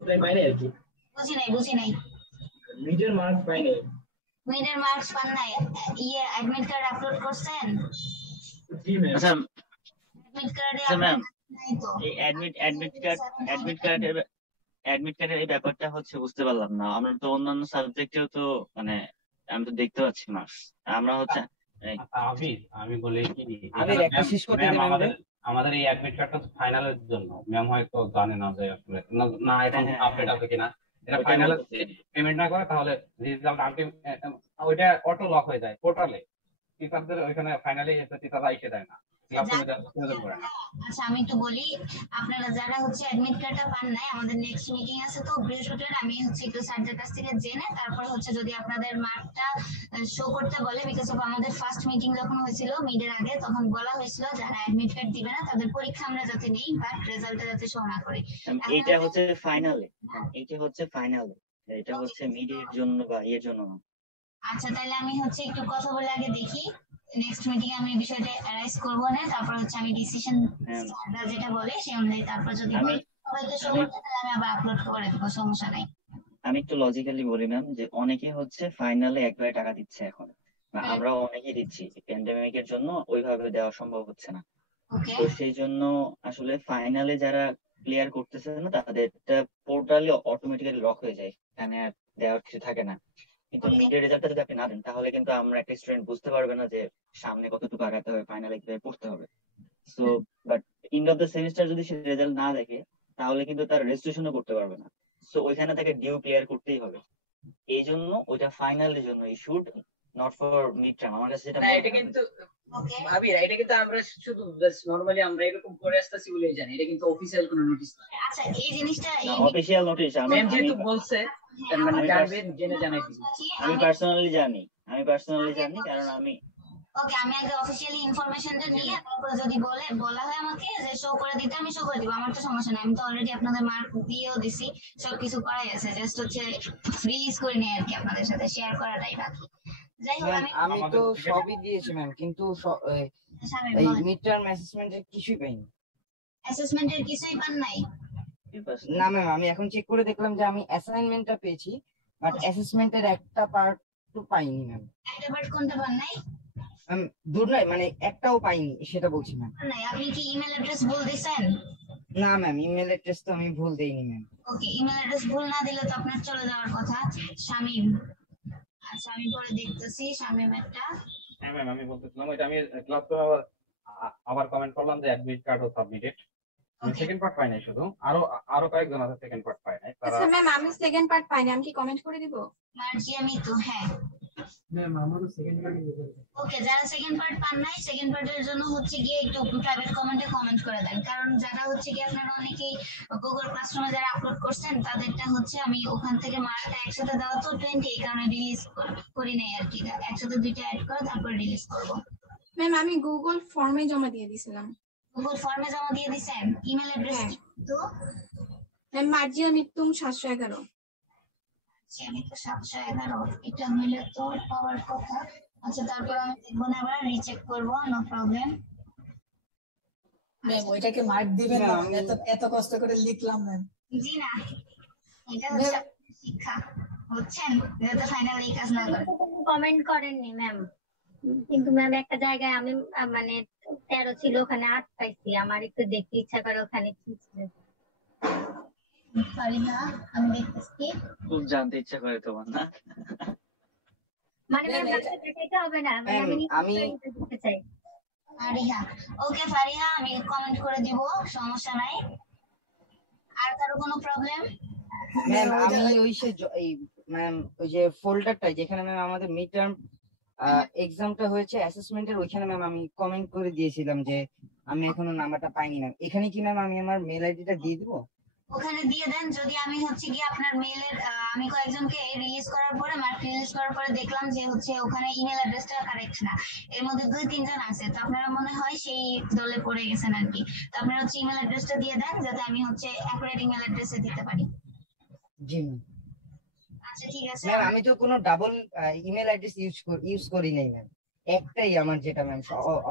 ওটাই পাইনি আর কি, বুঝি নাই। মিডের মার্কস পাইনি। মিডের মার্কস পান নাই? অ্যাডমিট কার্ড আপলোড করছেন? জি ম্যাম। আচ্ছা অ্যাডমিট কার্ডে আচ্ছা ম্যাম, নাই তো। এই অ্যাডমিট কার্ডের এই ব্যাপারটা হচ্ছে বুঝতে পারলাম না। আমরা তো অন্যান্য সাবজেক্টেও তো মানে আমি তো দেখতে পাচ্ছি মার্কস। আমরা হচ্ছে আমি বলি কি, আবির, একটা শেষ করতে ম্যাম দেবেন আমাদের? আমাদের এই অ্যাডমিট কার্ডটা ফাইনালের জন্য, ম্যাম হয়তো জানে না যে আসলে না এখন আপডেট আছে কিনা। এটা ফাইনালে পেমেন্ট না করে তাহলে রেজাল্ট ওইটা অটো লক হয়ে যায় পোর্টালে, টিচারদের ওইখানে ফাইনালে টিচাররা এসে দেয় না, করে না। আচ্ছা, আমি একটু বলি, আপনারা যারা হচ্ছে অ্যাডমিট কার্ডটা পান নাই, আমাদের নেক্সট মিটিং আছে তো বৃহস্পতিবার, আমি হচ্ছে একটু স্যারদের কাছ থেকে জেনে তারপর হচ্ছে যদি আপনাদের মার্কটা শো করতে বলে, বিকজ অফ আমাদের ফার্স্ট মিটিং যখন হয়েছিল মিডের আগে, তখন বলা হয়েছিল যারা অ্যাডমিট কার্ড দিবে না তাদের পরীক্ষা আমরা যাতে নেই, বাট রেজাল্টটা যাতে শো না করে। এইটা হচ্ছে ফাইনালে, এটা হচ্ছে মিডের জন্য বা এর জন্য না। আচ্ছা, তাহলে আমি হচ্ছে একটু কথা বলে আগে দেখি, নেক্সট মিটিং আমি বিষয়টা অ্যারাইজ করবো না, তারপর হচ্ছে আমি ডিসিশন যেটা বলে সেই অনুযায়ী, তারপর যদি হয়তো শো করতে তাহলে আমি আবার আপলোড করে দেবো, সমস্যা নাই। আমি একটু লজিক্যালি বলি ম্যাম, যে অনেকে হচ্ছে ফাইনালে একবারে টাকা দিচ্ছে এখন, বা আমরাও অনেকেই দিচ্ছি, প্যান্ডেমিকের জন্য ওইভাবে দেওয়া সম্ভব হচ্ছে না। তো সেই জন্য আসলে ফাইনালে যারা ক্লিয়ার করতেছে না তাদেরটা পোর্টালে অটোমেটিক্যালি লক হয়ে যায়, এখানে আর দেওয়ার কিছু থাকে না। কিন্তু মিডের রেজাল্টটা যদি আপনি না দেন তাহলে কিন্তু আমরা একটা স্টুডেন্ট বুঝতে পারবে না যে সামনে কতটুকু আগাতে হবে, ফাইনালে কিভাবে পড়তে হবে। So but end of the semester যদি সে রেজাল্ট না দেখে তাহলে কিন্তু তার রেজিস্ট্রেশনও করতে পারবে না। সো ওইখানে তাকে ডিউ ক্লিয়ার করতেই হবে। এই জন্য ওইটা ফাইনালের জন্য, should not for mid term. আমার কাছে যেটা এটা কিন্তু এটা কিন্তু আমরা শুধু নরমালি আমরা এরকম করে আসতেছি বলে জানি, এটা কিন্তু অফিশিয়াল কোনো নোটিশ না। আচ্ছা, এই জিনিসটা অফিশিয়াল নোটিশ ম্যাম যেহেতু বলছে মানে জানবেন জেনে জানাই দিই। আমি পার্সোনালি জানি কারণ আমি ওকে, আমি আগে অফিশিয়ালি ইনফরমেশনটা নিয়ে তারপর যদি বলা হয় আমাকে যে শো করে দিতে, আমি শো করে দিব, আমার তো সমস্যা নাই। আমি তো অলরেডি আপনাদের মার্ক দিয়েও দিছি, সবকিছু করাই আছে, জাস্ট হচ্ছে রিলিজ করে নিয়ে আর কি আপনাদের সাথে শেয়ার করাটাই বাকি। যাই হোক, আমি তো সবই দিয়েছি ম্যাম, কিন্তু এই মিড টার্ম অ্যাসেসমেন্টের কিছুই পাইনি। অ্যাসেসমেন্টের কিছুই পান নাই? না ম্যাম, আমি এখন চেক করে দেখলাম যে আমি অ্যাসাইনমেন্টটা পেয়েছি, বাট অ্যাসেসমেন্টের একটা পার্ট তো পাইনি ম্যাম। একটা পার্ট কোনটা পান নাই? দূর নয়, মানে একটাও পাইনি, সেটা বলছি ম্যাম। নাই, আপনি কি ইমেল অ্যাড্রেস ভুল দিয়েছেন? না ম্যাম, ইমেল অ্যাড্রেস তো আমি ভুল দেইনি ম্যাম। ওকে, ইমেল অ্যাড্রেস ভুল না দিলে তো আপনার চলে যাওয়ার কথা। শামিম, আচ্ছা আমি পরে দেখতেছি শামিম একটা। হ্যাঁ ম্যাম, আমি বলতেছিলাম ওইটা আমি ক্লাস করে আবার কমেন্ট করলাম যে অ্যাডমিট কার্ডও সাবমিটেড। আমি সেকেন্ড পার্ট পাই নাই, শুধু আরো কয়েকজন আছে সেকেন্ড পার্ট পাই নাই। আচ্ছা ম্যাম, আমি সেকেন্ড পার্ট পাইনি, আমি কি কমেন্ট করে দিব? মার্জি, আমি তো হ্যাঁ ম্যাম আমারও সেকেন্ড পার্ট। ওকে, যারা সেকেন্ড পার্ট পান নাই, সেকেন্ড পার্টের জন্য হচ্ছে গিয়ে একটু প্রাইভেট কমেন্টে কমেন্ট করে দেন, কারণ যারা হচ্ছে গিয়ে আপনারা অনেকেই গুগল ক্লাসরুমে যারা আপলোড করছেন তাদেরটা হচ্ছে আমি ওখান থেকে মার্কটা একসাথে দেওয়া তো 20, এই কারণে রিলিজ করি নাই আর কি, একসাথে দুইটা অ্যাড করে তারপর রিলিজ করব। ম্যাম আমি গুগল ফর্মে জমা দিয়ে দিয়েছিলাম। গুগল ফর্মে জমা দিয়ে দিয়েছেন? ইমেল অ্যাড্রেস কি তো? ম্যাম মার্জিয়া মিতুম 711। আমি তো 711 এটা হইলে তো পাওয়ার কথা। আচ্ছা তারপর আমি দেখবো না, আবার রিচেক করবো, নো প্রবলেম। ম্যাম ওইটাকে মার্ক দিবেন না, এত কষ্ট করে লিখলাম ম্যাম। জি না, এটা হচ্ছে শিক্ষা, বুঝছেন? যাতে ফাইনাল এই কাজ না করে। কমেন্ট করেননি ম্যাম, কিন্তু ম্যাম একটা জায়গায় আমি মানে 13 ছিল, ওখানে 8 পাইছি। আমার একটু দেখতে ইচ্ছা করে ওখানে কি ছিল। ফারিহা আমি দেখতেছি, খুব জানতে ইচ্ছা করে তোমার না? মানে ম্যাম দেখাইতে হবে না, মানে আমি দেখতে চাই। ফারিহা ওকে, ফারিহা আমি কমেন্ট করে দিব, সমস্যা নাই। আর কারো কোনো প্রবলেম? ম্যাম আমি ম্যাম ওই যে ফোল্ডারটা যেখানে ম্যাম আমাদের মিড টার্ম এক্সামটা হয়েছে অ্যাসেসমেন্টের, ওইখানে ম্যাম আমি কমেন্ট করে দিয়েছিলাম যে আমি এখনো নাম্বারটা পাইনি ম্যাম। এখানে কি ম্যাম আমি আমার মেল আইডিটা দিয়ে দিব? ওখানে দিয়ে দেন। যদি আমি হচ্ছে কি আপনার মেইলের আমি কয়েকজনকে রিলিজ করার পরে মার্ক রিলিজ করার পরে দেখলাম যে হচ্ছে ওখানে ইমেল অ্যাড্রেসটা কারেক্ট না, এর মধ্যে 2-3 জন আছে, তো আপনারা মনে হয় সেই দলে পড়ে গেছেন আর কি। তো আপনারা হচ্ছে ইমেল অ্যাড্রেসটা দিয়ে দেন যাতে আমি হচ্ছে অ্যাকুরেট ইমেল অ্যাড্রেসে দিতে পারি। জি ম্যাম। আচ্ছা ঠিক আছে ম্যাম আমি তো কোনো ডাবল ইমেল অ্যাড্রেস ইউজ করি নাই ম্যাম, একটাই আমার যেটা ম্যাম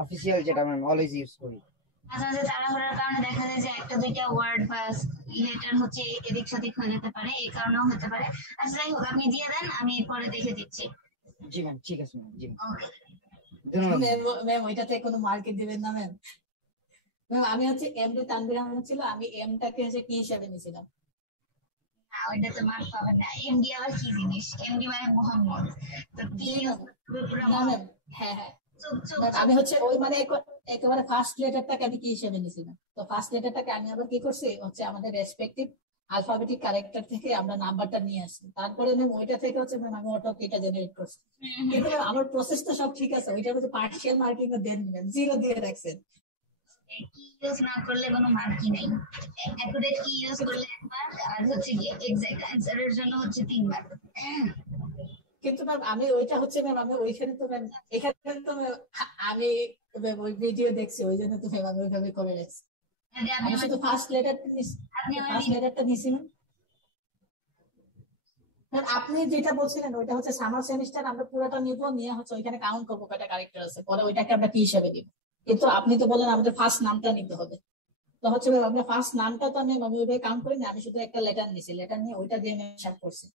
অফিসিয়াল, যেটা ম্যাম অলওয়েজ ইউজ করি। মাঝে মাঝে তাড়াহুড়ার কারণে দেখা যায় যে একটা দুইটা ওয়ার্ড বা লেটার হচ্ছে এদিক সেদিক হয়ে যেতে পারে, এই কারণেও হতে পারে। আচ্ছা যাই হোক, আপনি দিয়ে দেন, আমি পরে দেখে দিচ্ছি। জি ম্যাম ঠিক আছে ম্যাম। জি ওকে ম্যাম ওইটাতে কোনো মার্কেট দিবেন না ম্যাম। ম্যাম আমি হচ্ছে এমডি তানভীর আহমেদ ছিল, আমি এমটাকে হচ্ছে কি হিসাবে নিয়েছিলাম। না ওইটাতে মার্ক পাবেন না। এমডি আবার কি জিনিস? এমডি মানে মোহাম্মদ, তো কি পুরো ম্যাম হ্যাঁ হ্যাঁ আমি হচ্ছে ওই মানে একেবারে ফার্স্ট লেটারটাকে আমি কি হিসেবে নিয়েছিলাম। তো ফার্স্ট লেটারটাকে আমি আবার কি করছি হচ্ছে আমাদের রেসপেক্টিভ আলফাবেটিক ক্যারেক্টার থেকে আমরা নাম্বারটা নিয়ে আসি, তারপরে ম্যাম ওইটা থেকে হচ্ছে ম্যাম আমি অটো এটা জেনারেট করছি। কিন্তু আমার প্রসেসটা সব ঠিক আছে, ওইটার মধ্যে পার্শিয়াল মার্কিং দেন ম্যাম, 0 দিয়ে রাখছেন। কি ইউজ না করলে কোনো মার্কই নেই। অ্যাকুরেট কি ইউজ করলে 1 মার্ক, আর হচ্ছে কি এক্সাক্ট অ্যানসারের জন্য হচ্ছে 3 মার্ক। কিন্তু ম্যাম আমি ওইটা হচ্ছে ম্যাম আমি ওইখানে তো ম্যাম এখানে তো আমি ওই ভিডিও দেখছি, ওই জন্য তো ম্যাম আমি ওইভাবে করে রাখছি। আমি শুধু ফার্স্ট লেটারটা নিছি ম্যাম। আপনি যেটা বলছিলেন ওইটা হচ্ছে সামার সেমিস্টার, আমরা পুরোটা নিব, নিয়ে হচ্ছে ওইখানে কাউন্ট করবো কয়টা ক্যারেক্টার আছে, পরে ওইটাকে আমরা কি হিসাবে দিব। কিন্তু আপনি তো বলেন আমাদের ফার্স্ট নামটা নিতে হবে, তো হচ্ছে ম্যাম আপনার ফার্স্ট নামটা তো আমি ওইভাবে কাউন্ট করিনি, আমি শুধু একটা লেটার নিছি, লেটার নিয়ে ওইটা দিয়ে আমি হিসাব করছি।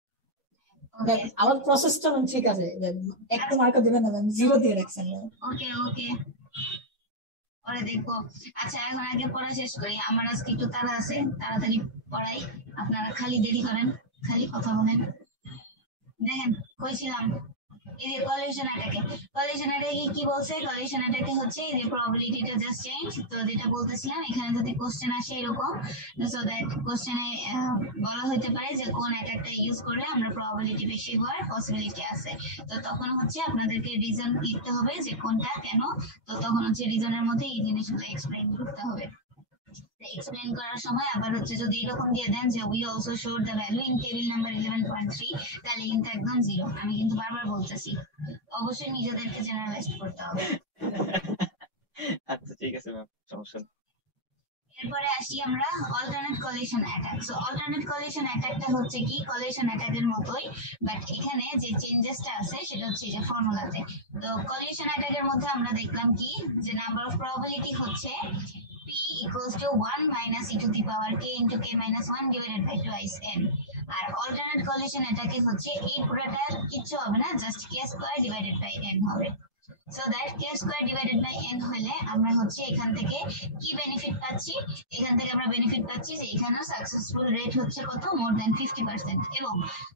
আমার প্রসেসটা ঠিক আছে, একটা মার্ক দিবেন না ম্যাম, 0 দিয়ে রাখছেন। ওকে ওকে পরে দেখবো। আচ্ছা এখন আগে পড়া শেষ করি, আমার আজকে একটু তাড়া আছে, তাড়াতাড়ি পড়াই, আপনারা খালি দেরি করেন, খালি কথা বলেন। দেখেন কইছিলাম এই যে কলিশন অ্যাটাকে কি বলছে? কলিশন অ্যাটাকে হচ্ছে এই যে প্রবাবিলিটিটা জাস্ট চেঞ্জ। তো যেটা বলতেছিলাম, এখানে যদি কোশ্চেন আসে এরকম, সো দ্যাট কোশ্চেনে বলা হইতে পারে যে কোন অ্যাটাকটা ইউজ করলে আমরা প্রবাবিলিটি বেশি হওয়ার পসিবিলিটি আছে। তো তখন হচ্ছে আপনাদেরকে রিজন লিখতে হবে যে কোনটা কেন। তো তখন হচ্ছে রিজনের মধ্যে এই জিনিসগুলো এক্সপ্লেইন করতে হবে। এক্সপ্লেইন করার সময় আবার হচ্ছে যদি এরকম দিয়ে দেন যে we also showed the value in table number 11.3, তাহলে কিন্তু একদম 0। আমি কিন্তু বারবার বলতেছি, অবশ্যই নিজেদেরকে জেনারেলাইজ করতে হবে। আচ্ছা ঠিক আছে ম্যাম, সমস্যা নেই। এরপরে আসি আমরা alternate collision attack. So alternate collision অ্যাটাকটা হচ্ছে কি কলিশন অ্যাটাকের মতোই, বাট এখানে যে চেঞ্জেসটা আছে সেটা হচ্ছে যে ফর্মুলাতে। তো কলিশন অ্যাটাকের মধ্যে আমরা দেখলাম কি যে নাম্বার অফ প্রবাবিলিটি হচ্ছে p equals to 1 minus e to the power k into k minus 1 divided by twice n। আর অল্টারনেট কলিশন অ্যাটাকে হচ্ছে এই পুরোটা কিচ্ছু হবে না, just k square divided by n হবে। So that k square divided by n হলে আমরা হচ্ছে এখান থেকে কি বেনিফিট পাচ্ছি? এখান থেকে আমরা বেনিফিট পাচ্ছি যে এখানে সাকসেসফুল রেট হচ্ছে কত, মোর দ্যান 50%। এবং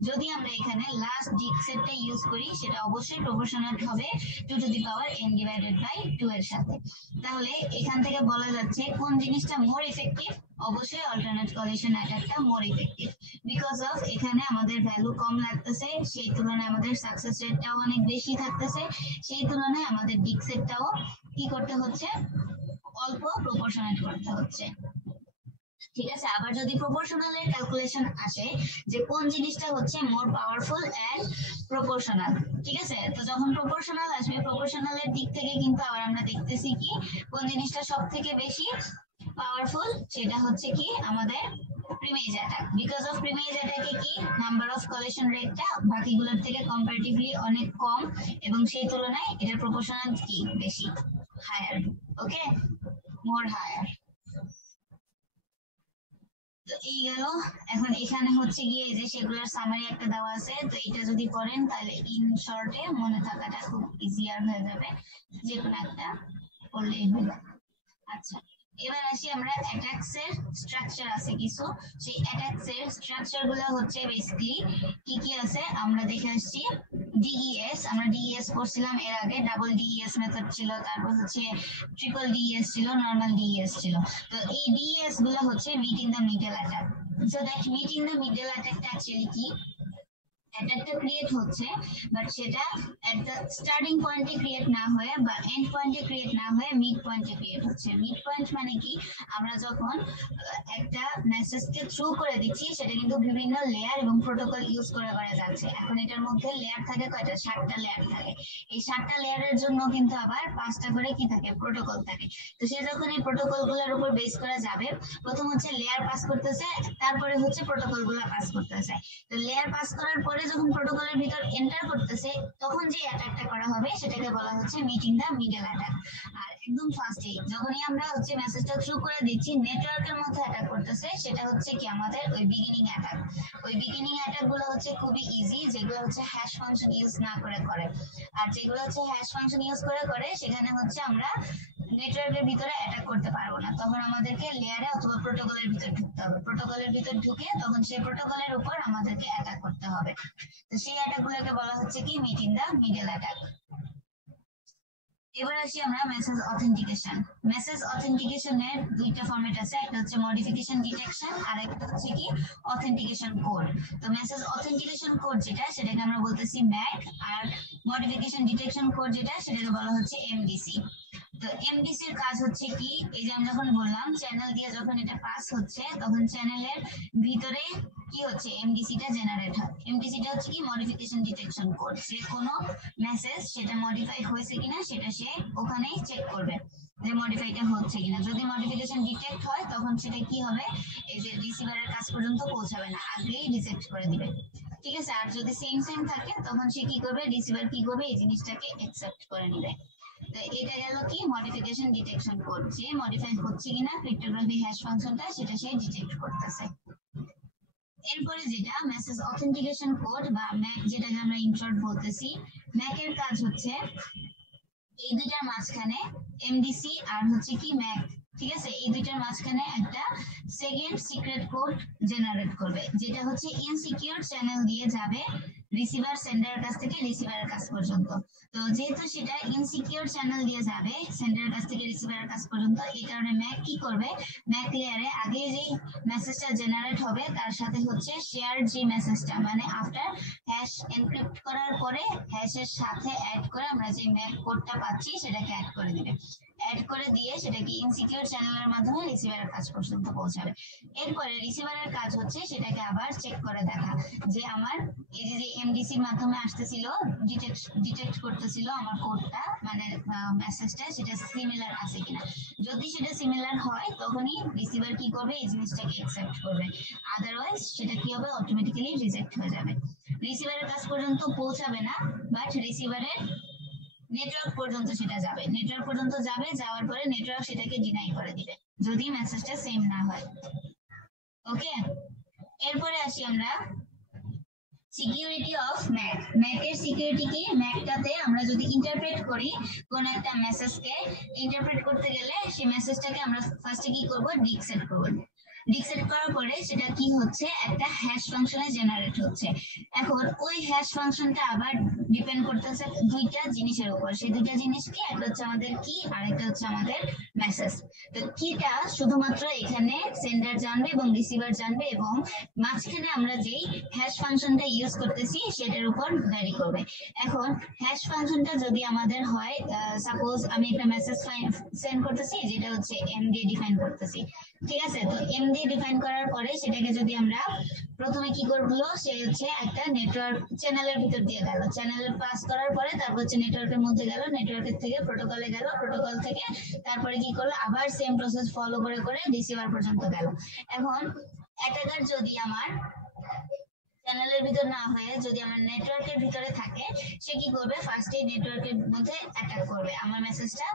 যদি আমরা এখানে লাস্ট ডিক সেটটা ইউজ করি সেটা অবশ্যই প্রপোর্শনাল হবে 2 to the power n divided by 2 এর সাথে। তাহলে এখান থেকে বলা যাচ্ছে কোন জিনিসটা মোর ইফেক্টিভ? অবশ্যই অল্টারনেট কলিশন অ্যাটাকটা মোর ইফেক্টিভ, বিকজ অফ এখানে আমাদের ভ্যালু কম লাগতেছে, সেই তুলনায় আমাদের সাকসেস রেটটাও অনেক বেশি থাকতেছে, সেই তুলনায় আমাদের ডিক সেটটাও কি করতে হচ্ছে, অল্প প্রপোর্শনেট করতে হচ্ছে। ঠিক আছে, আবার যদি প্রপোর্শনালের ক্যালকুলেশন আসে যে কোন জিনিসটা হচ্ছে মোর পাওয়ারফুল এন্ড প্রপোর্শনাল, ঠিক আছে, তো যখন প্রপোর্শনাল আসবে প্রপোর্শনালের দিক থেকে কিন্তু আবার আমরা দেখতেছি কি কোন জিনিসটা সব থেকে বেশি পাওয়ারফুল, সেটা হচ্ছে কি আমাদের প্রিমেজ অ্যাটাক। বিকজ অফ প্রিমেজ অ্যাটাকে কি নাম্বার অফ কলিশন রেটটা বাকিগুলোর থেকে কম্পারেটিভলি অনেক কম এবং সেই তুলনায় এটার প্রপোর্শনাল কি বেশি, হায়ার। ওকে, মোর হায়ার। তো এই গেল। এখন এখানে হচ্ছে গিয়ে যে সেগুলোর সামারি একটা দেওয়া আছে, তো এটা যদি পড়েন তাহলে ইন শর্টে মনে থাকাটা খুব ইজিয়ার হয়ে যাবে, যে কোনো একটা পড়লেই হলো। আচ্ছা, এবার আসি আমরা অ্যাটাকস এর স্ট্রাকচার আছে কিছু, সেই অ্যাটাকস এর স্ট্রাকচার গুলো হচ্ছে বেসিক্যালি কি কি আছে আমরা দেখে আসছি। ডিইএস, আমরা ডিইএস করছিলাম এর আগে, ডাবল ডিইএস মেথড ছিল, তারপর হচ্ছে ট্রিপল ডিইএস ছিল, নরমাল ডিইএস ছিল। তো এই ডিইএস গুলো হচ্ছে meet in the middle attack. So that meet in the middle অ্যাটাকটা অ্যাকচুয়ালি কি, অ্যাটাকটা ক্রিয়েট হচ্ছে বাট সেটা এট দ্য স্টার্টিং পয়েন্টে ক্রিয়েট না হয়ে বা এন্ড পয়েন্টে ক্রিয়েট না হয়ে মিড পয়েন্টে ক্রিয়েট হচ্ছে। মিড পয়েন্ট মানে কি, আমরা যখন একটা মেসেজকে থ্রু করে দিচ্ছি সেটা কিন্তু বিভিন্ন লেয়ার এবং প্রোটোকল ইউজ করে করা যাচ্ছে। এখন এটার মধ্যে লেয়ার থাকে কয়টা, 7টা লেয়ার থাকে। এই 7টা লেয়ারের জন্য কিন্তু আবার 5টা করে কি থাকে, প্রোটোকল থাকে। তো সে যখন এই প্রোটোকল গুলোর উপর বেস করা যাবে, প্রথম হচ্ছে লেয়ার পাস করতেছে, তারপরে হচ্ছে প্রোটোকল গুলো পাস করতেছে। তো লেয়ার পাস করার পরে যখন প্রোটোকলের ভিতর এন্টার করতেছে তখন যে অ্যাটাকটা করা হবে সেটাকে বলা হচ্ছে meet in the middle attack. আর একদম ফার্স্টে যখনই আমরা হচ্ছে মেসেজটা থ্রু করে দিচ্ছি নেটওয়ার্কের মধ্যে অ্যাটাক করতেছে, সেটা হচ্ছে কি আমাদের ওই বিগিনিং অ্যাটাক। ওই বিগিনিং অ্যাটাক গুলো হচ্ছে খুবই ইজি, যেগুলো হচ্ছে হ্যাশ ফাংশন ইউজ না করে করে। আর যেগুলো হচ্ছে হ্যাশ ফাংশন ইউজ করে করে সেখানে হচ্ছে আমরা নেটওয়ার্কের ভিতরে অ্যাটাক করতে পারবো না, তখন আমাদেরকে লেয়ারে অথবা প্রোটোকলের ভিতর ঢুকতে হবে। প্রোটোকলের ভিতর ঢুকে তখন সেই প্রোটোকলের উপর আমাদেরকে অ্যাটাক করতে হবে। তো সেই অ্যাটাক গুলোকে বলা হচ্ছে কি meet in the middle attack. এবার আসি আমরা মেসেজ অথেন্টিকেশন। মেসেজ অথেন্টিকেশনের দুইটা ফরম্যাট আছে, একটা হচ্ছে মডিফিকেশন ডিটেকশন আর একটা হচ্ছে কি অথেন্টিকেশন কোড। তো মেসেজ অথেন্টিকেশন কোড যেটা সেটাকে আমরা বলতেছি ম্যাক, আর মডিফিকেশন ডিটেকশন কোড যেটা সেটাকে বলা হচ্ছে এমডিসি। তো এমডিসি এর কাজ হচ্ছে কি, এই যে আমি যখন বললাম চ্যানেল দিয়ে যখন এটা পাস হচ্ছে তখন চ্যানেলের ভিতরে কি হচ্ছে এমডিসিটা জেনারেট হয়। এমডিসিটা হচ্ছে কি মডিফিকেশন ডিটেকশন কোড। যে কোনো মেসেজ সেটা মডিফাই হয়েছে কিনা সেটা সে ওখানেই চেক করবে যে মডিফাইটা হচ্ছে কিনা। যদি মডিফিকেশন ডিটেক্ট হয় তখন সেটা কি হবে, এই যে রিসিভারের কাছ পর্যন্ত পৌঁছাবে না, আগেই রিজেক্ট করে দিবে। ঠিক আছে, আর যদি সেম থাকে তখন সে কি করবে, রিসিভার কি করবে, এই জিনিসটাকে অ্যাকসেপ্ট করে নিবে। তো এটা গেল কি মডিফিকেশন ডিটেকশন কোড, যে মডিফাই হচ্ছে কিনা ক্রিপ্টোগ্রাফি হ্যাশ ফাংশনটা সেটা সে ডিটেক্ট করতেছে। এরপরে যেটা মেসেজ অথেন্টিকেশন কোড বা ম্যাক, যেটাকে আমরা ইনশর্ট বলতেছি, ম্যাকের কাজ হচ্ছে এই দুইটার মাঝখানে এমডিসি আর হচ্ছে কি ম্যাক, ঠিক আছে, এই দুইটার মাঝখানে একটা সেকেন্ড সিক্রেট কোড জেনারেট করবে, যেটা হচ্ছে ইনসিকিউর চ্যানেল দিয়ে যাবে রিসিভার সেন্ডারের কাছ থেকে রিসিভারের কাছ পর্যন্ত। তো যেহেতু সেটা ইনসিকিউর চ্যানেল দিয়ে যাবে সেন্ডারের কাছ থেকে রিসিভারের কাছ পর্যন্ত, এই কারণে ম্যাক কি করবে, ম্যাক লেয়ারে আগে যে মেসেজটা জেনারেট হবে তার সাথে হচ্ছে শেয়ার যে মেসেজটা, মানে আফটার হ্যাশ এনক্রিপ্ট করার পরে হ্যাশের সাথে অ্যাড করে আমরা যে ম্যাক কোডটা পাচ্ছি সেটাকে অ্যাড করে দিবে। অ্যাড করে দিয়ে সেটাকে ইনসিকিউর চ্যানেলের মাধ্যমে রিসিভারের কাছ পর্যন্ত পৌঁছাবে। এরপরে রিসিভারের কাজ হচ্ছে সেটাকে আবার চেক করে দেখা যে আমার এই যে এমডিসির মাধ্যমে আসতেছিল, ডিটেক্ট করতেছিল আমার কোডটা মানে মেসেজটা, সেটা সিমিলার আছে কিনা। যদি সেটা সিমিলার হয় তখনই রিসিভার কি করবে, এই জিনিসটাকে অ্যাকসেপ্ট করবে, আদারওয়াইজ সেটা কি হবে, অটোমেটিক্যালি রিজেক্ট হয়ে যাবে। রিসিভারের কাছ পর্যন্ত পৌঁছাবে না, বাট রিসিভারের নেটওয়ার্ক পর্যন্ত সেটা যাবে, নেটওয়ার্ক পর্যন্ত যাবে, যাওয়ার পরে নেটওয়ার্ক সেটাকে ডিনাই করে দিবে যদি মেসেজটা সেম না হয়। ওকে, এরপরে আসি আমরা সিকিউরিটি অফ ম্যাক। ম্যাকের সিকিউরিটি কি, ম্যাকটাতে আমরা যদি ইন্টারপ্রেট করি কোন একটা মেসেজকে, ইন্টারপ্রেট করতে গেলে সেই মেসেজটাকে আমরা ফার্স্টে কি করব, ডিক্সেট করব। ডিক্সেট করার পরে সেটা কি হচ্ছে, একটা হ্যাশ ফাংশনে জেনারেট হচ্ছে। এখন ওই হ্যাশ ফাংশনটা আবার ডিপেন্ড করতেছে দুইটা জিনিসের উপর। সেই দুইটা জিনিস কি, একটা হচ্ছে আমাদের কি আর একটা হচ্ছে আমাদের মেসেজ। তো কিটা শুধুমাত্র এখানে সেন্ডার জানবে এবং রিসিভার জানবে, এবং মাঝখানে আমরা যেই হ্যাশ ফাংশনটা ইউজ করতেছি সেটার উপর ভ্যারি করবে। এখন হ্যাশ ফাংশনটা যদি আমাদের হয়, সাপোজ আমি একটা মেসেজ সেন্ড করতেছি যেটা হচ্ছে এম দিয়ে ডিফাইন করতেছি, ঠিক আছে। তো এম দিয়ে ডিফাইন করার পরে সেটাকে যদি আমরা প্রথমে কি করলো, সে হচ্ছে একটা নেটওয়ার্ক চ্যানেলের ভিতর দিয়ে গেল, চ্যানেলের পাস করার পরে তারপর হচ্ছে নেটওয়ার্কের মধ্যে গেল, নেটওয়ার্কের থেকে প্রোটোকলে গেল, প্রোটোকল থেকে তারপরে কি করলো, আবার সেম প্রসেস ফলো করে করে রিসিভার পর্যন্ত গেল। এখন অ্যাটাকার যদি আমার চ্যানেলের ভিতর না হয়ে যদি আমার নেটওয়ার্কের ভিতরে থাকে, সে কি করবে, ফার্স্টে নেটওয়ার্কের মধ্যে অ্যাটাক করবে আমার মেসেজটা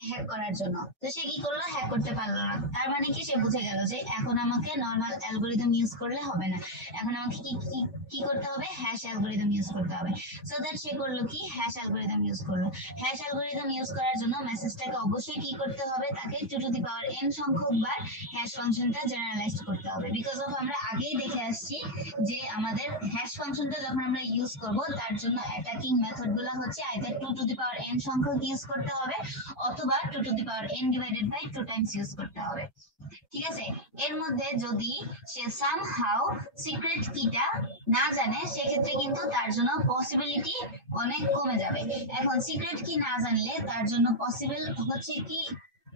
হ্যাক করার জন্য। তো সে কি করলো, হ্যাক করতে পারলো না। তার মানে কি, সে বুঝে গেল যে এখন আমাকে নরমাল অ্যালগরিদম ইউজ করলে হবে না, এখন আমাকে কি কি কি করতে হবে, হ্যাশ অ্যালগরিদম ইউজ করতে হবে। সো দ্যাট সে করলো কি, হ্যাশ অ্যালগরিদম ইউজ করলো। হ্যাশ অ্যালগরিদম ইউজ করার জন্য মেসেজটাকে অবশ্যই কি করতে হবে, তাকে 2n সংখ্যক বার হ্যাশ ফাংশনটা জেনারেলাইজ করতে হবে। বিকজ অফ আমরা আগেই দেখে আসছি যে আমাদের হ্যাশ ফাংশনটা যখন আমরা ইউজ করব, তার জন্য অ্যাটাকিং মেথড গুলো হচ্ছে আইদার 2n সংখ্যক ইউজ করতে হবে অথবা 2n divided by 2 Times use করতে হবে। ঠিক আছে, এর মধ্যে যদি সে সামহাউ সিক্রেট কিটা না জানে, সেক্ষেত্রে কিন্তু তার জন্য পসিবিলিটি অনেক কমে যাবে। এখন সিক্রেট কি না জানলে তার জন্য পসিবল হচ্ছে কি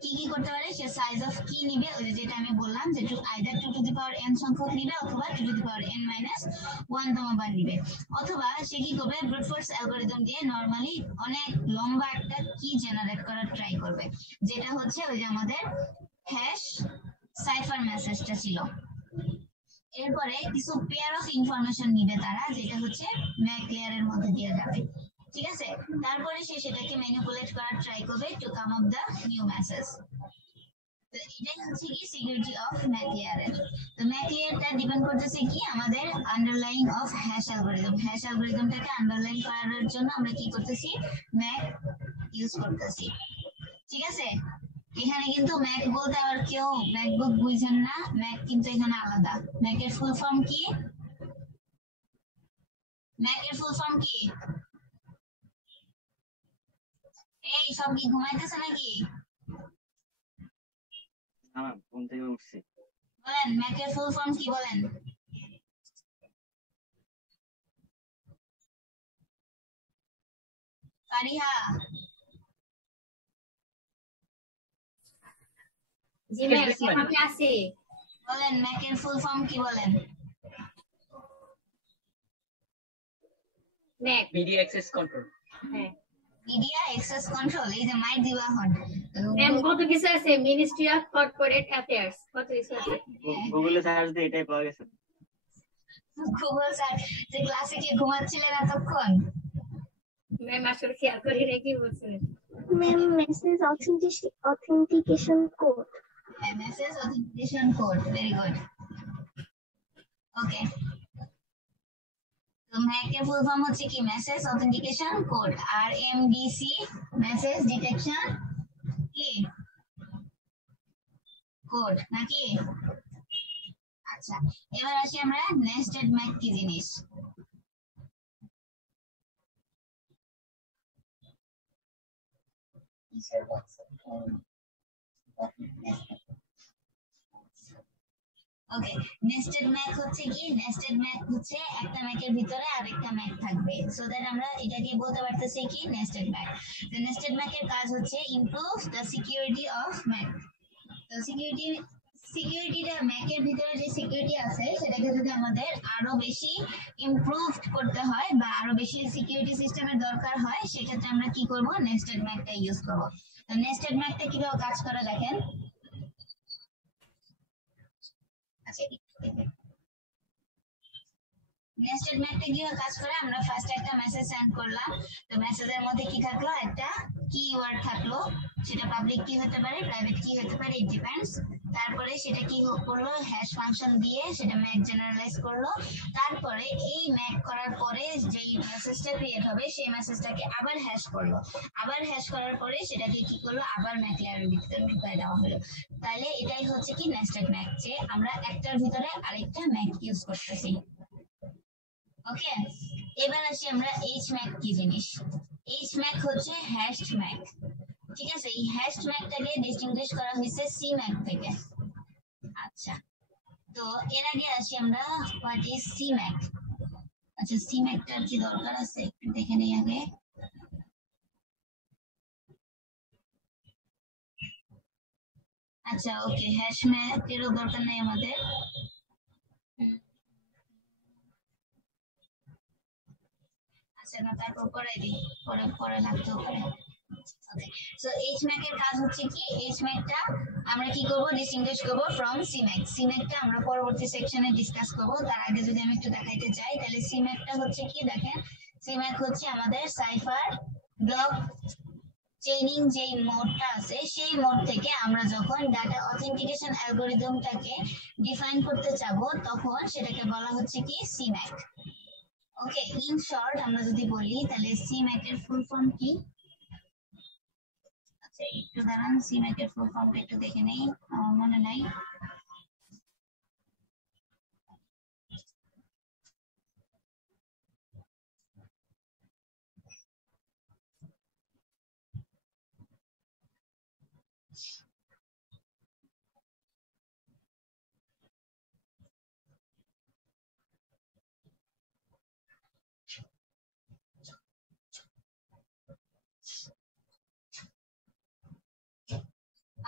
কি কি করতে পারে, সে সাইজ অফ কি নিবে, ওই যেটা আমি বললাম যে আইদার 2n সংখ্যক নিবে অথবা 2n-1 তম বার নিবে, অথবা সে কি করবে, ব্রুট ফোর্স অ্যালগরিদম দিয়ে নরমালি অনেক লম্বা একটা কি জেনারেট করার ট্রাই করবে, যেটা হচ্ছে ওই যে আমাদের হ্যাশ সাইফার মেসেজটা ছিল। এরপরে কিছু পেয়ার অফ ইনফরমেশন নিবে তারা, যেটা হচ্ছে ম্যাক লেয়ারের মধ্যে দিয়ে যাবে। ঠিক আছে, তারপরে সে সেটাকে ম্যানিপুলেট করার ট্রাই করবে to come up the new message. তো এটাই হচ্ছে কি সিকিউরিটি অফ ম্যাক লেয়ারের। তো ম্যাক লেয়ারটা ডিপেন্ড করতেছে কি আমাদের underlying of hash algorithm. Hash অ্যালগরিদমটাকে আন্ডারলাইন করার জন্য আমরা কি করতেছি, ম্যাক ইউজ করতেছি। ঠিক আছে, এখানে কিন্তু ম্যাক বলতে আবার কেউ ম্যাকবুক বুঝেন না, ম্যাক কিন্তু এখানে আলাদা। ম্যাকের ফুল ফর্ম কি, ম্যাকের ফুল ফর্ম কি? এই সব কি ঘুমাইতেছে নাকি? ঘুম থেকে উঠছি। বলেন ম্যাকের ফুল ফর্ম কি বলেন? ফারিহা, জি ম্যাম আমি আছি। বলেন ম্যাকের ফুল ফর্ম কি বলেন? Mac media access control. হ্যাঁ, মিডিয়া অ্যাক্সেস কন্ট্রোল। এই যে মাই দিবা হন ম্যাম কত কিছু আছে, মিনিস্ট্রি অফ কর্পোরেট অ্যাফেয়ার্স, কত কিছু আছে। গুগলে সার্চ দিয়ে এটাই পাওয়া গেছে। গুগল স্যার যে ক্লাসে কি ঘুমাচ্ছিলেন এতক্ষণ? ম্যাম আসলে খেয়াল করি রে, কি বলছেন ma'am message authentication code. Message authentication code, very good. Okay, তো ম্যাকের ফুল ফর্ম হচ্ছে কি, মেসেজ অথেন্টিকেশন কোড। আর এমডিসি মেসেজ ডিটেকশন কি কোড নাকি? আচ্ছা, এবার আসি আমরা নেস্টেড ম্যাক কি জিনিস। ওকে, নেস্টেড ম্যাক হচ্ছে কি, নেস্টেড ম্যাক হচ্ছে একটা ম্যাকের ভিতরে আরেকটা ম্যাক থাকবে, সো দ্যাট আমরা এটাকে বলতে পারতেছি কি নেস্টেড ম্যাক। তো নেস্টেড ম্যাকের কাজ হচ্ছে improve the security of Mac. তো সিকিউরিটিটা ম্যাকের ভিতরে যে সিকিউরিটি আছে সেটাকে যদি আমাদের আরো বেশি ইমপ্রুভ করতে হয় বা আরো বেশি সিকিউরিটি সিস্টেমের দরকার হয়, সেক্ষেত্রে আমরা কি করব, নেস্টেড ম্যাকটা ইউজ করব। তো নেস্টেড ম্যাকটা কিভাবে কাজ করে দেখেন। আচ্ছা, নেস্টেড ম্যাকটা কিভাবে কাজ করে, আমরা ফার্স্ট একটা মেসেজ সেন্ড করলাম, তো মেসেজের মধ্যে কি থাকলো, একটা কিওয়ার্ড থাকলো, সেটা পাবলিক কি হতে পারে, প্রাইভেট কি হতে পারে, ইট ডিপেন্ডস। তারপরে সেটা কি করলো, হ্যাশ ফাংশন দিয়ে সেটা ম্যাক জেনারেলাইজ করলো। তারপরে এই ম্যাক করার পরে যেই মেসেজটা ক্রিয়েট হবে সেই মেসেজটাকে আবার হ্যাশ করলো, আবার হ্যাশ করার পরে সেটাকে কি করলো, আবার ম্যাক লেয়ারের ভিতরে ঢুকাই দেওয়া হলো। তাহলে এটাই হচ্ছে কি নেস্টেড ম্যাক, যে আমরা একটার ভিতরে আরেকটা ম্যাক ইউজ করতেছি। ওকে, এবার আসি আমরা এইচ ম্যাক কি জিনিস। এইচ ম্যাক হচ্ছে হ্যাশড ম্যাক। ঠিক আছে, এই হ্যাশড ম্যাকটাকে ডিস্টিংগুইশ করা হয়েছে সি ম্যাক থেকে। আচ্ছা, তো এর আগে আসি আমরা হোয়াট ইজ সি ম্যাক। আচ্ছা, সি ম্যাকটার কি দরকার আছে একটু দেখে নেই আগে। আচ্ছা, ওকে, হ্যাশ ম্যাকেরও দরকার নেই আমাদের। আচ্ছা, না তারপর করাই দিই, পরে লাগতেও পারে। সো HMAC এর কাজ হচ্ছে কি, HMAC টা আমরা কি করব, ডিসটিংগুইশ করব ফ্রম CMAC। CMAC টা আমরা পরবর্তী সেকশনে ডিসকাস করব। তার আগে যদি আমি একটু দেখাইতে চাই, তাহলে CMAC টা হচ্ছে কি, দেখেন CMAC হচ্ছে আমাদের সাইফার ব্লক চেইনিং যে মোডটা আছে, সেই মোড থেকে আমরা যখন ডাটা অথেন্টিকেশন অ্যালগরিদমটাকে ডিফাইন করতে চাবো, তখন সেটাকে বলা হচ্ছে কি CMAC। ওকে, ইন শর্ট আমরা যদি বলি তাহলে CMAC এর ফুল ফর্ম কি? আচ্ছা একটু দাঁড়ান, CMAC এর ফুল ফর্মটা একটু দেখে নেই, আমার মনে নাই।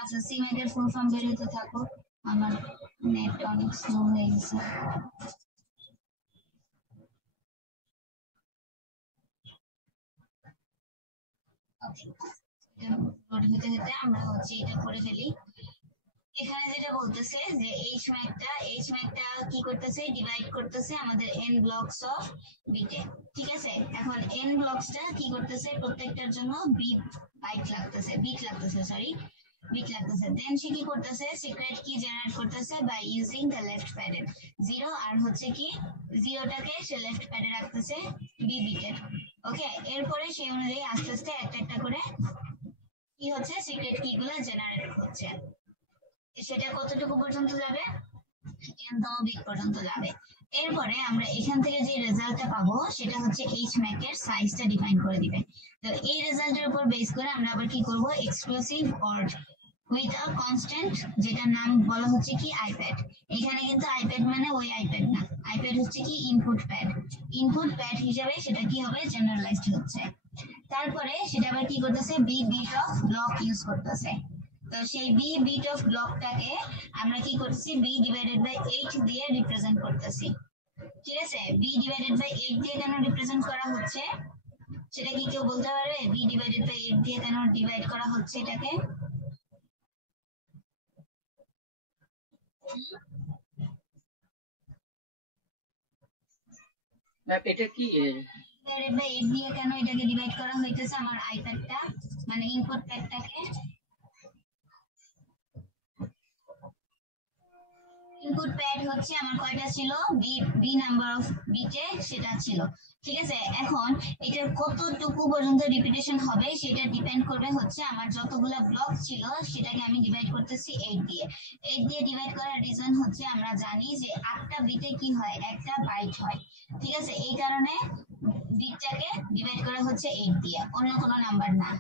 আচ্ছা CMAC এর ফুল ফর্ম বের হতে থাকো, আমার নেট অনেক স্লো হয়ে গেছে। লোড হতে হতে আমরা হচ্ছে এটা করে ফেলি। এখানে যেটা বলতেছে যে HMAC টা কি করতেছে, ডিভাইড করতেছে আমাদের n ব্লকস অফ বিটে। ঠিক আছে, এখন n ব্লকসটা কি করতেছে, প্রত্যেকটার জন্য বিট লাগতেছে। দেন সে কি করতেছে, সিক্রেট কি জেনারেট করতেছে by using the left padded 0, আর হচ্ছে কি 0টাকে সে লেফট প্যাডে রাখতেছে বি বিটের। ওকে, এরপরে সেই অনুযায়ী আস্তে আস্তে একটা একটা করে কি হচ্ছে, সিক্রেট কি গুলো জেনারেট হচ্ছে। সেটা কতটুকু পর্যন্ত যাবে, n-তম বিট পর্যন্ত যাবে। এরপরে আমরা এখান থেকে যে রেজাল্টটা পাবো সেটা হচ্ছে HMAC এর সাইজটা ডিফাইন করে দিবে। তো এই রেজাল্টের উপর বেস করে আমরা আবার কি করব, exclusive or with a constant, যেটার নাম বলা হচ্ছে কি আইপ্যাড। এখানে কিন্তু আইপ্যাড মানে ওই আইপ্যাড না, আইপ্যাড হচ্ছে কি ইনপুট প্যাড হিসেবে সেটা কি হবে, জেনারেলাইজড হচ্ছে। তারপরে সেটা আবার কি করতেছে, b bit of block use করতেছে। তো সেই বি বিট অফ ব্লকটাকে আমরা কি করতেছি, বি ডিভাইডেড বাই 8 দিয়ে রিপ্রেজেন্ট করতেছি। ঠিক আছে, বি ডিভাইডেড বাই 8 দিয়ে কেন রিপ্রেজেন্ট করা হচ্ছে সেটা কি কেউ বলতে পারবে? বি ডিভাইডেড বাই 8 দিয়ে কেন ডিভাইড করা হচ্ছে এটাকে? এটা কি ডিভাইডেড বাই 8 দিয়ে কেন এটাকে ডিভাইড করা হইতেছে, আমার আইপ্যাডটা মানে ইনপুট প্যাডটাকে? ইনপুট প্যাড হচ্ছে আমার কয়টা ছিল, বি নাম্বার অফ বিটে সেটা ছিল। ঠিক আছে, এখন এটার কতটুকু পর্যন্ত রিপিটেশন হবে সেটা ডিপেন্ড করবে হচ্ছে আমার যতগুলো ব্লক ছিল সেটাকে আমি ডিভাইড করতেছি 8 দিয়ে। 8 দিয়ে ডিভাইড করার রিজন হচ্ছে আমরা জানি যে 8টা বিটে কি হয়, একটা বাইট হয়। ঠিক আছে, এই কারণে বিটটাকে ডিভাইড করা হচ্ছে 8 দিয়ে, অন্য কোনো নাম্বার না।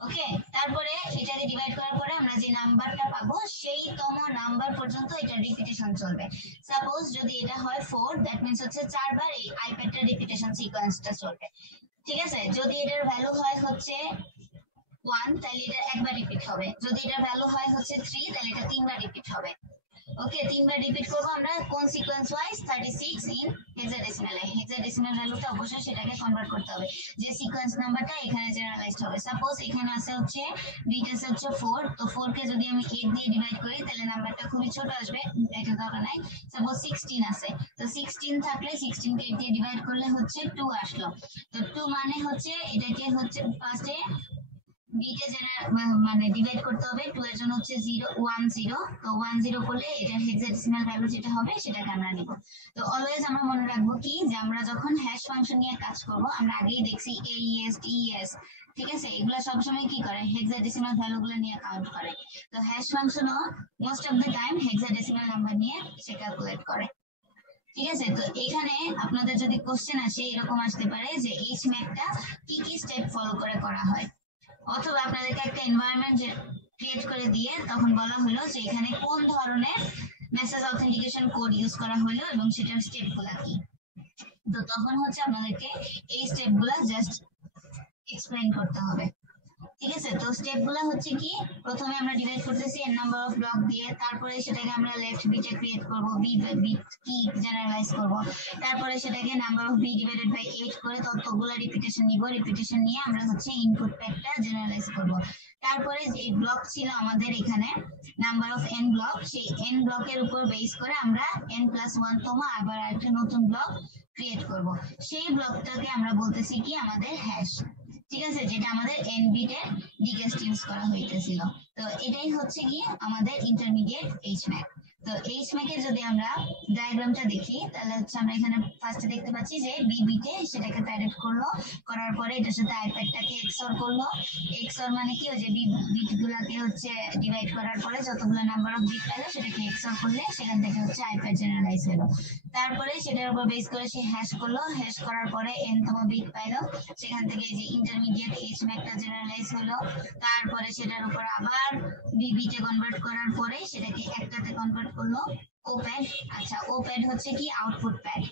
ওকে, তারপরে এটাকে ডিভাইড করার পরে আমরা যে নাম্বারটা পাবো সেই তম নাম্বার পর্যন্ত এটা রিপিটেশন চলবে। সাপোজ যদি এটা হয় 4, দ্যাট মিন্স হচ্ছে 4 বার এই আইপ্যাডটার রিপিটেশন সিকোয়েন্সটা চলবে। ঠিক আছে, যদি এটার ভ্যালু হয় হচ্ছে 1 তাহলে এটা একবার রিপিট হবে, যদি এটার ভ্যালু হয় হচ্ছে 3 তাহলে এটা 3 বার রিপিট হবে। ওকে, 3 বার রিপিট করব আমরা কোন সিকোয়েন্স ওয়াইজ, 36 ইন হেক্সাডেসিমালে। হেক্সাডেসিমাল ভ্যালুটা অবশ্যই সেটাকে কনভার্ট করতে হবে যে সিকোয়েন্স নাম্বারটা এখানে জেনারেলাইজড হবে। সাপোজ এখানে আছে হচ্ছে বিট আছে হচ্ছে 4, তো 4 কে যদি আমি 8 দিয়ে ডিভাইড করি তাহলে নাম্বারটা খুবই ছোট আসবে, এটা দরকার নাই। সাপোজ 16 আছে, তো 16 থাকলে 16 কে 8 দিয়ে ডিভাইড করলে হচ্ছে 2 আসলো। তো 2 মানে হচ্ছে এটাকে হচ্ছে ফার্স্টে বিটে মানে ডিভাইড করতে হবে, 2 এর জন্য হচ্ছে 0 1 0, তো 1 0 করলে এটার হেক্সাডেসিমাল ভ্যালু যেটা হবে সেটাকে আমরা নিব। তো অলওয়েজ আমরা মনে রাখবো কি যে আমরা যখন হ্যাশ ফাংশন নিয়ে কাজ করব, আমরা আগেই দেখছি AES TES, ঠিক আছে, এগুলা সবসময় কি করে, হেক্সাডেসিমাল ভ্যালুগুলো নিয়ে কাউন্ট করে। তো হ্যাশ ফাংশনও most of the time hexadecimal number নিয়ে সে ক্যালকুলেট করে। ঠিক আছে, তো এখানে আপনাদের যদি কোশ্চেন আসে এরকম আসতে পারে যে HMAC-টা কি কি স্টেপ ফলো করে করা হয়, অথবা আপনাদেরকে একটা এনভায়রনমেন্ট ক্রিয়েট করে দিয়ে তখন বলা হলো যে এখানে কোন ধরনের মেসেজ অথেন্টিকেশন কোড ইউজ করা হলো এবং সেটার স্টেপগুলো কি। তো তখন হচ্ছে আপনাদেরকে এই স্টেপগুলো জাস্ট এক্সপ্লেইন করতে হবে। ঠিক আছে। তো স্টেপ গুলা হচ্ছে কি, প্রথমে আমরা ডিভাইড করতেছি এন নাম্বার অফ ব্লক দিয়ে, তারপরে সেটাকে আমরা লেফট বিটে ক্রিয়েট করব, বি কি জেনারেলাইজ করব, তারপরে সেটাকে number of b divided by 8 করে ততগুলো রিপিটেশন নিব, রিপিটেশন নিয়ে আমরা হচ্ছে ইনপুট প্যাডটা জেনারেলাইজ করব। তারপরে যে ব্লক ছিল আমাদের এখানে নাম্বার অফ এন ব্লক, সেই এন ব্লকের উপর বেস করে আমরা n+1 তম আবার একটা নতুন ব্লক ক্রিয়েট করব। সেই ব্লকটাকে আমরা বলতেছি কি আমাদের হ্যাশ, ঠিক আছে, যেটা আমাদের এন বিটের ডিগেস্ট ইউজ করা হইতেছিল। তো এটাই হচ্ছে কি আমাদের ইন্টারমিডিয়েট এইচম্যাক। তো এইচম্যাক এর যদি আমরা ডায়াগ্রামটা দেখি তাহলে হচ্ছে আমরা এখানে ফার্স্টে দেখতে পাচ্ছি যে বি বিটে সেটাকে প্যারেট করলো, করার পরে এটার সাথে আইপ্যাডটাকে এক্সঅর করলো। এক্সঅর মানে কি, ওই যে বি বিট গুলাকে হচ্ছে ডিভাইড করার পরে যতগুলো নাম্বার অফ বিট পেলো সেটাকে এক্সঅর করলে সেখান থেকে হচ্ছে আইপ্যাড জেনারেলাইজ হলো। তারপরে সেটার উপর বেস করে সে হ্যাশ করলো, হ্যাশ করার পরে এন তম বিট পাইলো, সেখান থেকে এই যে ইন্টারমিডিয়েট এইচম্যাকটা জেনারেলাইজ হলো। তারপরে সেটার উপর আবার বি বিটে কনভার্ট করার পরে সেটাকে একটাতে কনভার্ট করলো, ও প্যাড। আচ্ছা, ও প্যাড হচ্ছে কি আউটপুট প্যাড,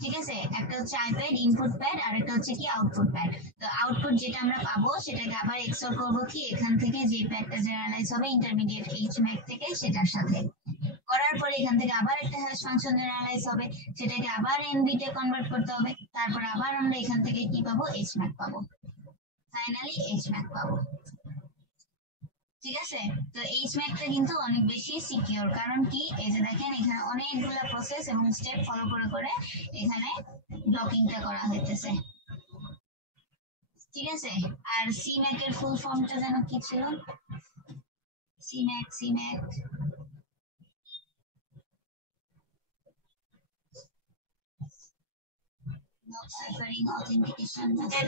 ঠিক আছে। একটা হচ্ছে আইপ্যাড ইনপুট প্যাড আর একটা হচ্ছে কি আউটপুট প্যাড। তো আউটপুট যেটা আমরা পাবো সেটাকে আবার এক্সঅর করব কি এখান থেকে যে প্যাডটা জেনারেলাইজ হবে ইন্টারমিডিয়েট এইচম্যাক থেকে সেটার সাথে, করার পরে এখান থেকে আবার একটা হ্যাশ ফাংশন জেনারেলাইজ হবে, সেটাকে আবার এন বিটে কনভার্ট করতে হবে। তারপর আবার আমরা এখান থেকে কি পাবো, এইচম্যাক পাবো, ফাইনালি এইচম্যাক পাবো, ঠিক আছে। তো এইচম্যাকটা কিন্তু অনেক বেশি সিকিউর, কারণ কি এই যে দেখেন এখানে অনেকগুলো প্রসেস এবং স্টেপ ফলো করে করে এখানে ব্লকিংটা করা হইতেছে, ঠিক আছে। আর সিম্যাক এর ফুল ফর্মটা যেন কি ছিল, সিম্যাক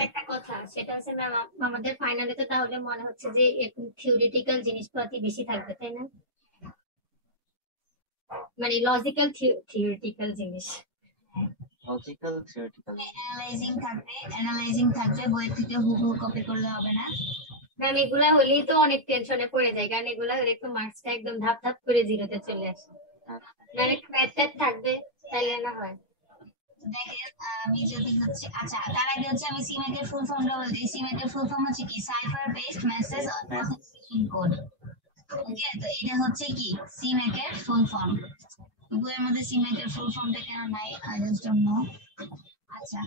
একটা কথা, সেটা হচ্ছে ম্যাম আমাদের ফাইনালে তো তাহলে মনে হচ্ছে যে থিওরিটিক্যাল জিনিসপাতি বেশি থাকবে, তাই না? মানে লজিক্যাল থিওরিটিক্যাল জিনিস, লজিক্যাল থিওরিটিক্যাল অ্যানালাইজিং থাকবে, বই থেকে হুবহু কপি করলে হবে না ম্যাম। এগুলা হলেই তো অনেক টেনশনে পড়ে যায়, কারণ এগুলা হলে একটু মার্কসটা একদম ধাপ ধাপ করে জিরোতে চলে আসে। মানে ম্যাথ থাকবে তাইলে না হয়। দেখেন আমি যদি হচ্ছে, আচ্ছা তার আগে হচ্ছে আমি সিম্যাক এর ফুল ফর্মটা বলছি। সিম্যাক এর ফুল ফর্ম হচ্ছে কি, cipher based message authentication code. Okay, তো এটা হচ্ছে কি সিম্যাক এর ফুল ফর্ম। বইয়ের মধ্যে সিম্যাক এর ফুল ফর্মটা কেন নাই, আই জাস্ট ডোন্ট নো। আচ্ছা,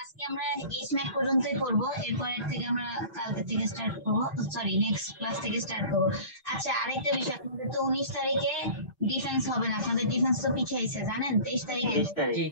আজকে আমরা এইচম্যাক পর্যন্তই করব, এরপরের থেকে আমরা কালকে থেকে স্টার্ট করব, সরি নেক্সট ক্লাস থেকে স্টার্ট করব। আচ্ছা, আরেকটা বিষয়, আপনাদের তো 19 তারিখে ডিফেন্স হবে না, আপনাদের ডিফেন্স তো পিছিয়েছে জানেন, 23 তারিখে।